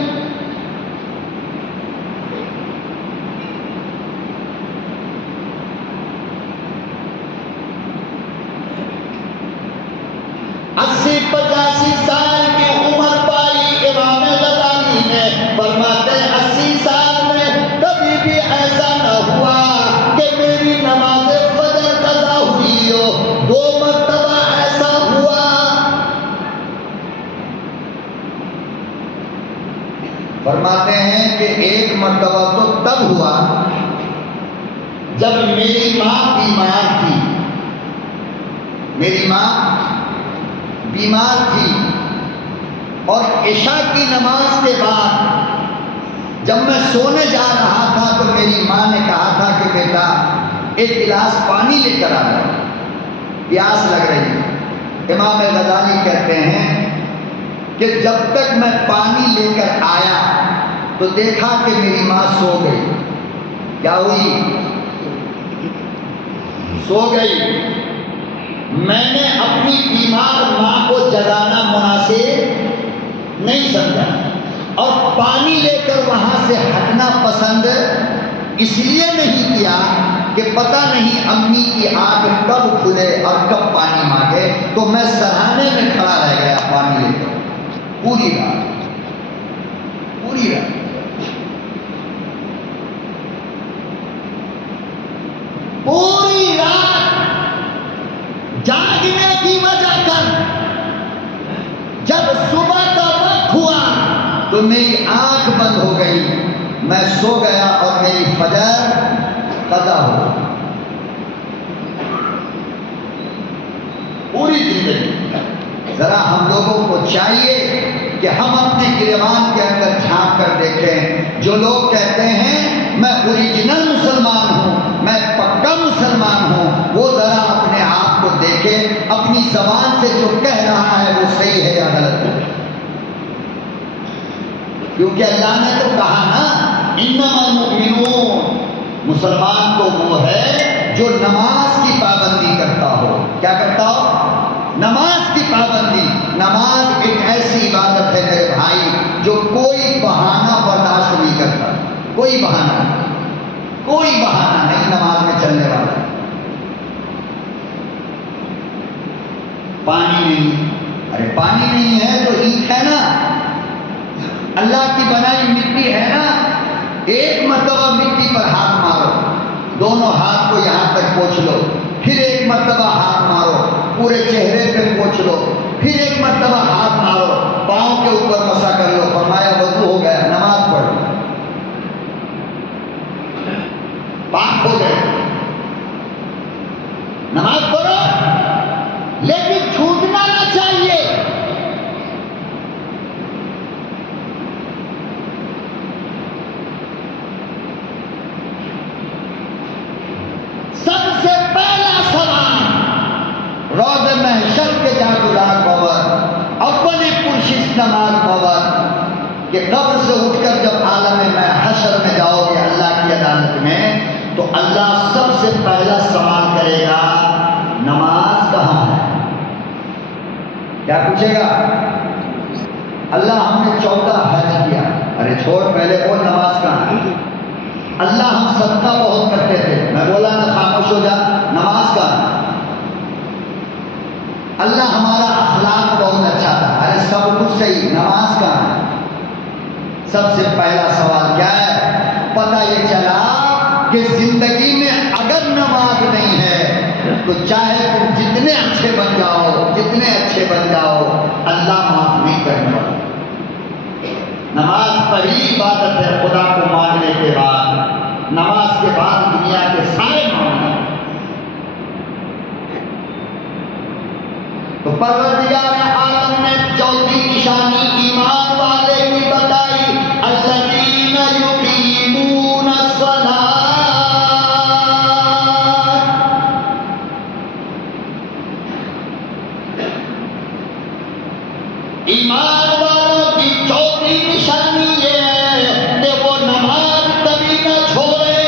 اسی 85 سال کی عمر پائی امام غزالی نے، فرماتے 80 سال میں کبھی بھی ایسا نہ ہوا کہ میری نماز فجر قضا ہوئی ہو، 2 مرتبہ ایسا ہوا۔ فرماتے ہیں کہ 1 مرتبہ تو تب ہوا جب میری ماں بیمار تھی، میری ماں بیمار تھی، اور عشاء کی نماز کے بعد جب میں سونے جا رہا تھا تو میری ماں نے کہا تھا کہ بیٹا ایک گلاس پانی لے کر آ جاؤ، پیاس لگ رہی ہے۔ امام غزالی کہتے ہیں کہ جب تک میں پانی لے کر آیا تو دیکھا کہ میری ماں سو گئی۔ کیا ہوئی؟ سو گئی۔ میں نے اپنی بیمار ماں کو جگانا مناسب نہیں سمجھا، اور پانی لے کر وہاں سے ہٹنا پسند اس لیے نہیں کیا کہ پتہ نہیں امی کی آنکھ کب کھلے اور کب پانی مانگے، تو میں سراہنے میں کھڑا رہ گیا پانی لے کر پوری رات، پوری رات۔ پوری رات جاگنے کی وجہ کر جب صبح کا وقت ہوا تو میری آنکھ بند ہو گئی، میں سو گیا اور میری فجر قضا ہو گئی۔ پوری زندگی ذرا ہم لوگوں کو چاہیے کہ ہم اپنے گریبان کے اندر جھانک کر دیکھیں۔ جو لوگ کہتے ہیں میں اوریجنل مسلمان ہوں، میں پکا مسلمان ہوں، وہ ذرا اپنے آپ کو دیکھے، اپنی زبان سے جو کہہ رہا ہے وہ صحیح ہے یا غلط ہے۔ کیونکہ اللہ نے تو کہا نا انما المؤمنون، مسلمان تو وہ ہے جو نماز کی پابندی کرتا ہو۔ کیا کرتا ہو؟ نماز کی پابندی۔ نماز ایک ایسی عبادت ہے میرے بھائی جو کوئی بہانہ برداشت نہیں کرتا، کوئی بہانہ نہیں، کوئی بہانہ نہیں نماز میں چلنے والا۔ پانی نہیں، ارے پانی نہیں ہے تو اینٹ ہے نا، اللہ کی بنائی مٹی ہے نا، 1 مرتبہ مٹی پر ہاتھ مارو، دونوں ہاتھ کو یہاں تک پوچھ لو، پھر 1 مرتبہ ہاتھ مارو، پورے چہرے پہ پوچھ لو، پھر 1 مرتبہ ہاتھ مارو، پاؤں کے اوپر مسا کر لو، فرمایا وضو ہو گیا، نماز پڑھو، پاک ہو گئے، نماز پڑھو۔ کے جادودار باور اولی پرشش نماز باور کہ قبر سے اٹھ کر جب عالم میں حشر میں جاؤ گے اللہ کی عدالت میں تو اللہ سب سے پہلا سوال کرے گا نماز کہاں ہے؟ کیا پوچھے گا؟ اللہ ہم نے 14 حج کیا، ارے چھوڑ پہلے بول نماز کہاں ہے؟ اللہ ہم صدقہ بہت کرتے تھے، میں بولا نہ خاموش ہو جا، نماز کہاں ہے؟ اللہ ہمارا اخلاق بہت اچھا تھا، ارے سب کچھ صحیح، نماز کہاں ہے؟ سب سے پہلا سوال کیا ہے؟ پتہ یہ چلا کہ زندگی میں اگر نماز نہیں ہے تو چاہے تم جتنے اچھے بن جاؤ، جتنے اچھے بن جاؤ، اللہ معاف نہیں کرنے والا۔ نماز پہلی عبادت ہے خدا کو ماننے کے بعد، نماز کے بعد دنیا کے سارے معاملات۔ تو پروردگار عالم نے چوتھی نشانی ایمان والے کی بتائی، الذین یقیمون الصلاۃ۔ ایمان والوں کی چوتھی نشانی یہ ہے کہ وہ نماز کبھی نہ چھوڑے،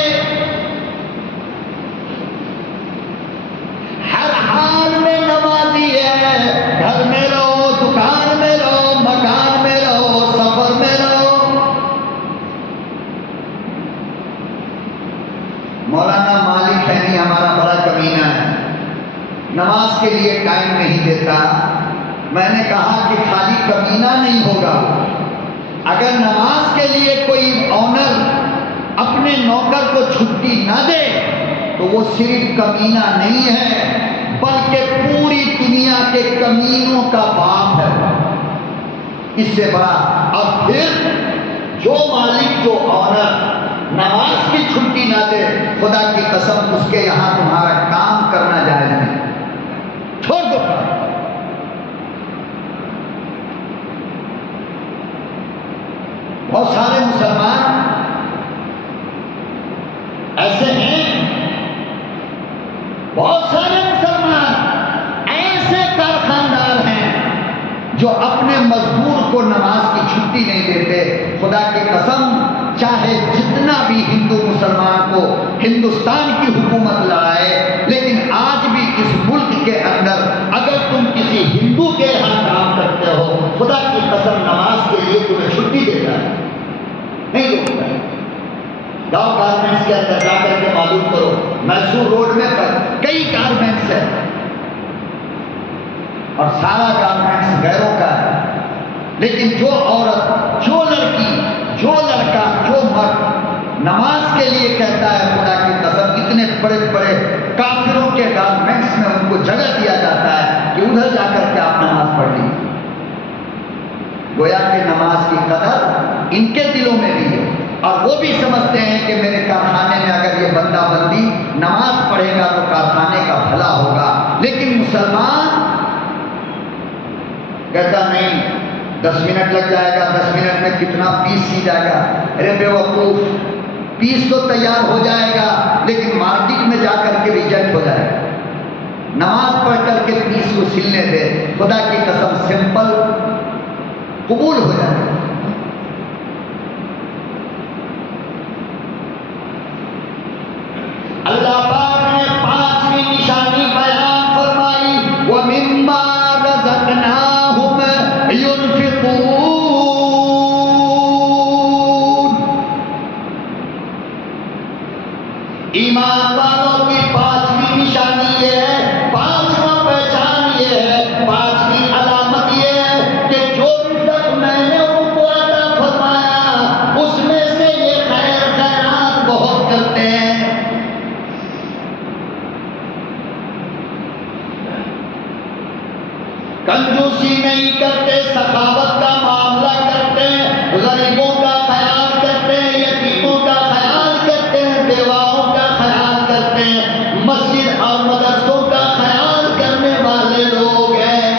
ہر حال میں نمازی ہے، گھر میں رہو، دکان میں رہو، مکان میں رہو، سفر میں رہو۔ مولانا مالک ہے نہیں ہمارا بڑا کمینہ ہے، نماز کے لیے ٹائم نہیں دیتا۔ میں نے کہا کہ خالی کمینہ نہیں ہوگا، اگر نماز کے لیے کوئی آنر اپنے نوکر کو چھٹی نہ دے تو وہ صرف کمینہ نہیں ہے بلکہ پوری دنیا کے کمینوں کا باپ ہے، اس سے بڑا۔ اب پھر جو مالک، جو آنر نماز کی چھٹی نہ دے، خدا کی قسم اس کے یہاں تمہارا کام کرنا جائز نہیں، چھوڑ دو۔ بہت سارے مسلمان ایسے ہیں، بہت سارے مسلمان ایسے کارخاندار ہیں جو اپنے مزدور کو نماز کی چھٹی نہیں دیتے۔ خدا کی قسم چاہے جتنا بھی ہندو مسلمان کو ہندوستان کی حکومت لڑائے، لیکن آج بھی اس ملک کے اندر اگر تم کسی ہندو کے یہاں کام کرتے ہو، خدا کی قسم نماز کے لیے تمہیں چھٹی دیتا ہے نہیں دیتا ہے۔ جاؤ گارمنٹس کے اندر جا کر کے معلوم کرو، میسور روڈ میں کئی گارمنٹس ہیں اور سارا گارمنٹس غیروں کا ہے، لیکن جو عورت، جو لڑکی، جو لڑکا، جو مرد نماز کے لیے کہتا ہے، خدا کی قسم اتنے بڑے بڑے کافروں کے گارمنٹس میں ان کو جگہ دیا جاتا ہے کہ ادھر جا کر کے آپ نماز پڑھ لیجیے۔ گویا کہ نماز کی قدر ان کے دلوں میں بھی ہے، اور وہ بھی سمجھتے ہیں کہ میرے کارخانے میں اگر یہ بندہ بندی نماز پڑھے گا تو کارخانے کا بھلا ہوگا۔ لیکن مسلمان کہتا نہیں 10 منٹ لگ جائے گا، 10 منٹ میں کتنا پیس سی جائے گا۔ ارے بے وقوف، پیس تو تیار ہو جائے گا لیکن مارکیٹ میں جا کر کے ریجیکٹ ہو جائے گا۔ نماز پڑھ کر کے پیس کو سلنے دے، خدا کی قسم سمپل قبول ہو جائے گا۔ اللہ پاک نے 5ویں نشانی بیان فرمائی، وَمِمَّا رَزَقْنَاهُمْ يُنْفِقُونَ۔ ایمان والوں کی 5ویں نشانی یہ ہے، 5واں پہچان یہ ہے، 5ویں علامت یہ ہے کہ جو رزق میں نے ان کو عطا فرمایا اس میں سے یہ خیر خیرات بہت کرتے ہیں۔ کنجوسی نہیں کرتے، سخاوت کا معاملہ کرتے ہیں، غریبوں کا خیال کرتے ہیں، یتیموں کا خیال کرتے ہیں، بیواؤں کا خیال کرتے ہیں، مسجد اور مدرسوں کا خیال کرنے والے لوگ ہیں۔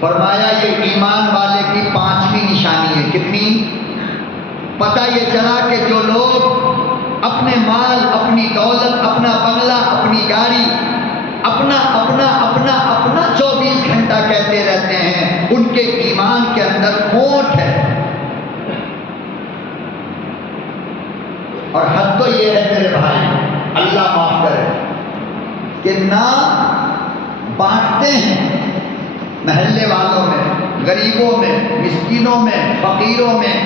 فرمایا یہ ایمان والے کی 5ویں نشانی ہے۔ کتنی؟ پتہ یہ چلا کہ جو لوگ اپنے مال، اپنی دولت، اپنا بنگلہ، اپنی گاڑی، اپنا اپنا اپنا اپنا 24 گھنٹہ کہتے رہتے ہیں، ان کے ایمان کے اندر کھوٹ ہے۔ اور حد تو یہ ہے میرے بھائی، اللہ معاف کرے، کہ نہ بانٹتے ہیں محلے والوں میں، غریبوں میں، مسکینوں میں، فقیروں میں،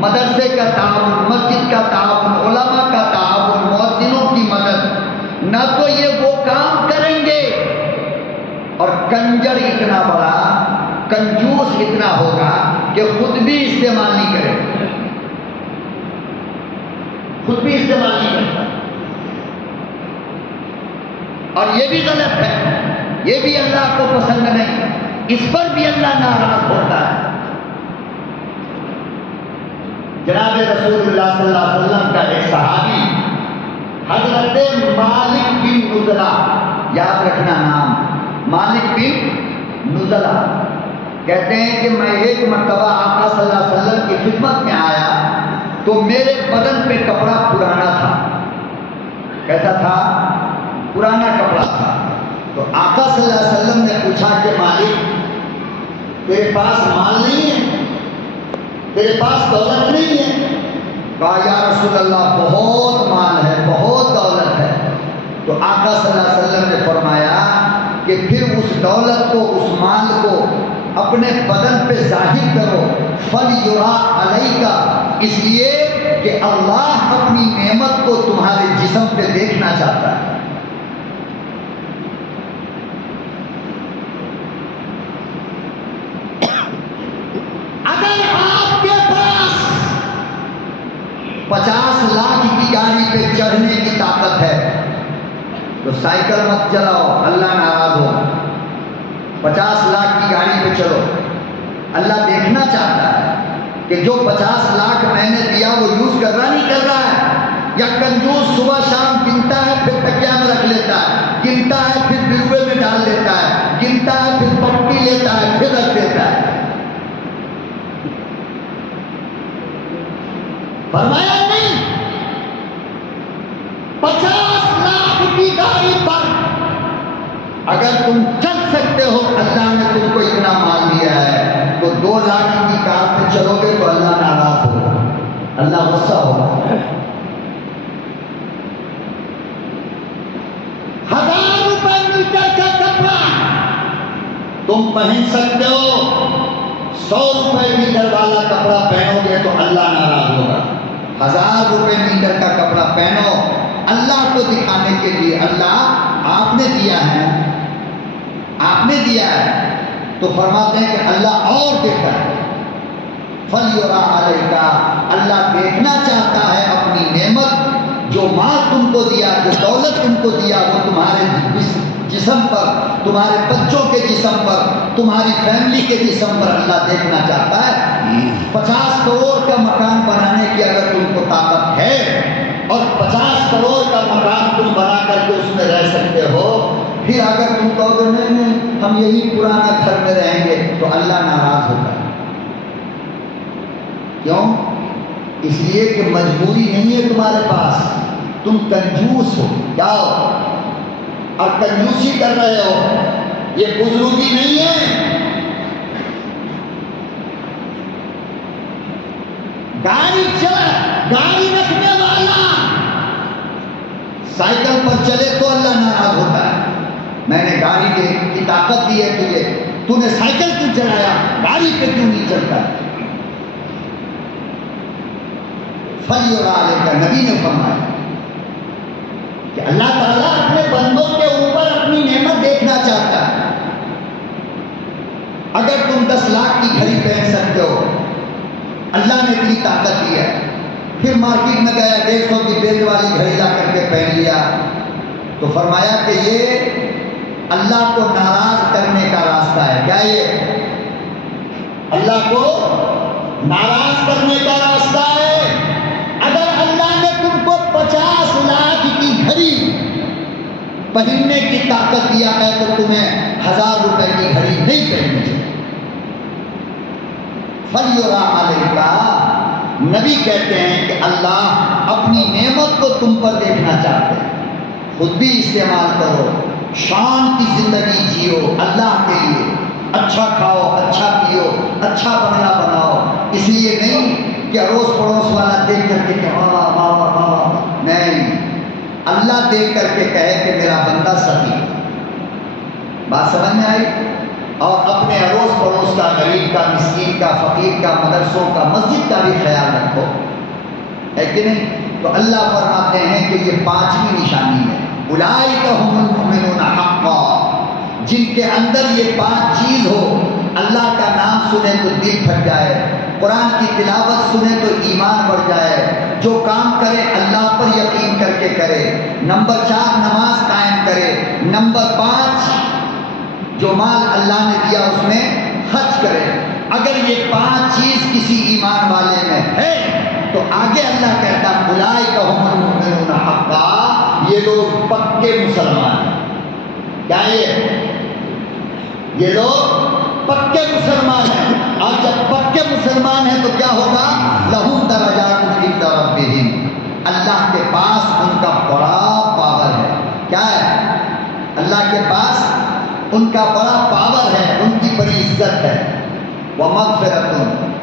مدرسے کا تعاون، مسجد کا تعاون، علماء کا تعاون، مؤذنوں کی مدد، نہ تو یہ وہ کام کریں گے، اور کنجر اتنا بڑا، کنجوس اتنا ہوگا کہ خود بھی استعمال نہیں کرے، خود بھی استعمال نہیں کرتا۔ اور یہ بھی غلط ہے، یہ بھی اللہ کو پسند نہیں، اس پر بھی اللہ ناراض ہوتا ہے۔ جناب رسول اللہ صلی اللہ علیہ وسلم کا ایک صحابی حضرت مالک بن نزلہ، یاد رکھنا نام، مالک بن نزلہ، کہتے ہیں کہ میں ایک مرتبہ آقا صلی اللہ علیہ وسلم کی خدمت میں آیا تو میرے بدن پہ کپڑا پرانا تھا۔ کیسا تھا؟ پرانا کپڑا تھا۔ تو آقا صلی اللہ علیہ وسلم نے پوچھا کہ مالک تیرے پاس مال نہیں ہے، تیرے پاس دولت نہیں ہے؟ کہا یا رسول اللہ بہت مال ہے، بہت دولت ہے۔ تو آقا صلی اللہ علیہ وسلم نے فرمایا کہ پھر اس دولت کو، اس مال کو اپنے بدن پہ ظاہر کرو، فَلْيُرَىٰ عَلَيْكَ، اس لیے کہ اللہ اپنی نعمت کو تمہارے جسم پہ دیکھنا چاہتا ہے۔ اگر آپ کے پاس 50 لاکھ کی گاڑی پہ چڑھنے کی طاقت ہے تو سائیکل مت چلاؤ، اللہ ناراض ہو۔ 50 لاکھ کی گاڑی پہ چلو، اللہ دیکھنا چاہتا ہے کہ جو 50 لاکھ میں نے دیا وہ یوز کر رہا نہیں کر رہا ہے، یا کنجوس صبح شام گنتا ہے پھر تکیا میں رکھ لیتا ہے، گنتا ہے پھر بلوے میں ڈال لیتا ہے، گنتا ہے پھر پٹی لیتا ہے پھر رکھ دیتا ہے۔ فرمایا نہیں، 50 لاکھ کی گاڑی پر اگر تم چل سکتے ہو، اللہ نے تم کو اتنا مال دیا ہے، تو 2 لاکھ کی کار پہ چلو گے تو اللہ ناراض ہوگا، اللہ غصہ ہوگا۔ 1000 روپے میٹر کا کپڑا تم پہن سکتے ہو، 100 روپے میٹر والا کپڑا پہنو گے تو اللہ ناراض ہوگا۔ 1000 روپے میٹر کا کپڑا پہنو اللہ کو دکھانے کے لیے، اللہ آپ نے دیا ہے، آپ نے دیا ہے، تو فرماتے ہیں کہ اللہ اور دیتا ہے۔ فَلْيُرَىٰ عَلَيْكَ، اللہ دیکھنا چاہتا ہے اپنی نعمت، جو مال تم کو دیا، جو دولت تم کو دیا، وہ تمہارے جسم پر، تمہارے بچوں کے جسم پر، تمہاری فیملی کے جسم پر اللہ دیکھنا چاہتا ہے۔ 50 کروڑ کا مکان بنانے کی اگر تم کو طاقت ہے اور 50 کروڑ کا مکان تم بنا کر کے اس میں رہ سکتے ہو، پھر اگر تم کہو گے نہیں ہم یہی پرانا گھر میں رہیں گے تو اللہ ناراض ہوتا ہے۔ کیوں؟ اس لیے کہ مجبوری نہیں ہے تمہارے پاس، تم کنجوس ہو، کیا ہو، اور کنجوسی کر رہے ہو، یہ بزرگی نہیں ہے۔ گاڑی رکھنے والا سائیکل پر چلے تو اللہ ناراض ہوتا ہے۔ میں نے گاڑی کی طاقت دی ہے تجھے، تو نے سائیکل کیوں چلایا، گاڑی پہ کیوں نہیں چلتا؟ فَلْيُرَىٰ عَلَيْكَ، نبی نے فرمایا کہ اللہ تعالیٰ اپنے بندوں کے اوپر اپنی نعمت دیکھنا چاہتا ہے۔ اگر تم 10 لاکھ کی گھڑی پہن سکتے ہو، اللہ نے اتنی طاقت دی ہے، پھر مارکیٹ میں گیا 150 کی بیچ والی گھڑی لا کر کے پہن لیا، تو فرمایا کہ یہ اللہ کو ناراض کرنے کا راستہ ہے۔ کیا یہ اللہ کو ناراض کرنے کا راستہ ہے؟ اگر اللہ نے تم کو 50 لاکھ کی گھڑی پہننے کی طاقت دیا ہے تو تمہیں 1000 روپے کی گھڑی نہیں پہننی چاہیے۔ فَلْيُرَىٰ عَلَيْكَ، نبی کہتے ہیں کہ اللہ اپنی نعمت کو تم پر دیکھنا چاہتے ہیں، خود بھی استعمال کرو، شان کی زندگی جیو اللہ کے لیے، اچھا کھاؤ، اچھا پیو، اچھا بنگلہ بناؤ، اس لیے نہیں کہ اڑوس پڑوس والا دیکھ کر کے کہ واہ واہ واہ واہ، نہیں، اللہ دیکھ کر کے کہے کہ میرا بندہ سخی، بات سمجھ میں آئی؟ اور اپنے اڑوس پڑوس کا، غریب کا، مسکین کا، فقیر کا، مدرسوں کا، مسجد کا بھی خیال رکھو، ہے کہ نہیں؟ تو اللہ فرماتے ہیں کہ یہ پانچویں نشانی ہے، اولئک ھم المؤمنون حقا، جن کے اندر یہ پانچ چیز ہو، اللہ کا نام سنے تو دل پھٹ جائے، قرآن کی تلاوت سنے تو ایمان بڑھ جائے، جو کام کرے اللہ پر یقین کر کے کرے، نمبر 4 نماز قائم کرے، نمبر 5 جو مال اللہ نے دیا اس میں خرچ کرے۔ اگر یہ 5 چیز کسی ایمان والے میں ہے تو آگے اللہ کہتا اولئک ھم المؤمنون حقا، یہ لوگ پکے مسلمان ہیں۔ کیا یہ لوگ پکے مسلمان ہیں، اور جب پکے مسلمان ہیں تو کیا ہوگا؟ لہم درجات عند ربہم، اللہ کے پاس ان کا بڑا پاور ہے۔ کیا ہے؟ اللہ کے پاس ان کا بڑا پاور ہے، ان کی بڑی عزت ہے۔ وَمَغْفِرَةٌ،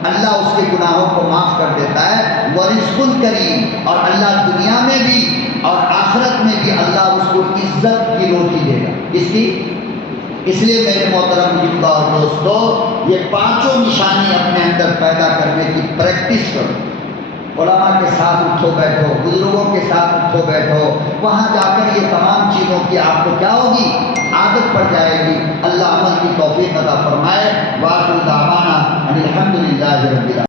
اللہ اس کے گناہوں کو معاف کر دیتا ہے۔ وَرِزْقٌ کریم، اور اللہ دنیا میں بھی اور آخرت میں بھی اللہ اس کو عزت کی روٹی دے گا۔ اس کی، اس لیے میرے محترم جنبہ اور دوستو، یہ پانچوں نشانی اپنے اندر پیدا کرنے کی پریکٹس کرو۔ علماء کے ساتھ اٹھو بیٹھو، بزرگوں کے ساتھ اٹھو بیٹھو، وہاں جا کر یہ تمام چیزوں کی آپ کو کیا ہوگی؟ عادت پڑ جائے گی۔ اللہ عمل کی توفیق عطا فرمائے۔ وآخر دعوانا ان الحمد للہ رب العالمین۔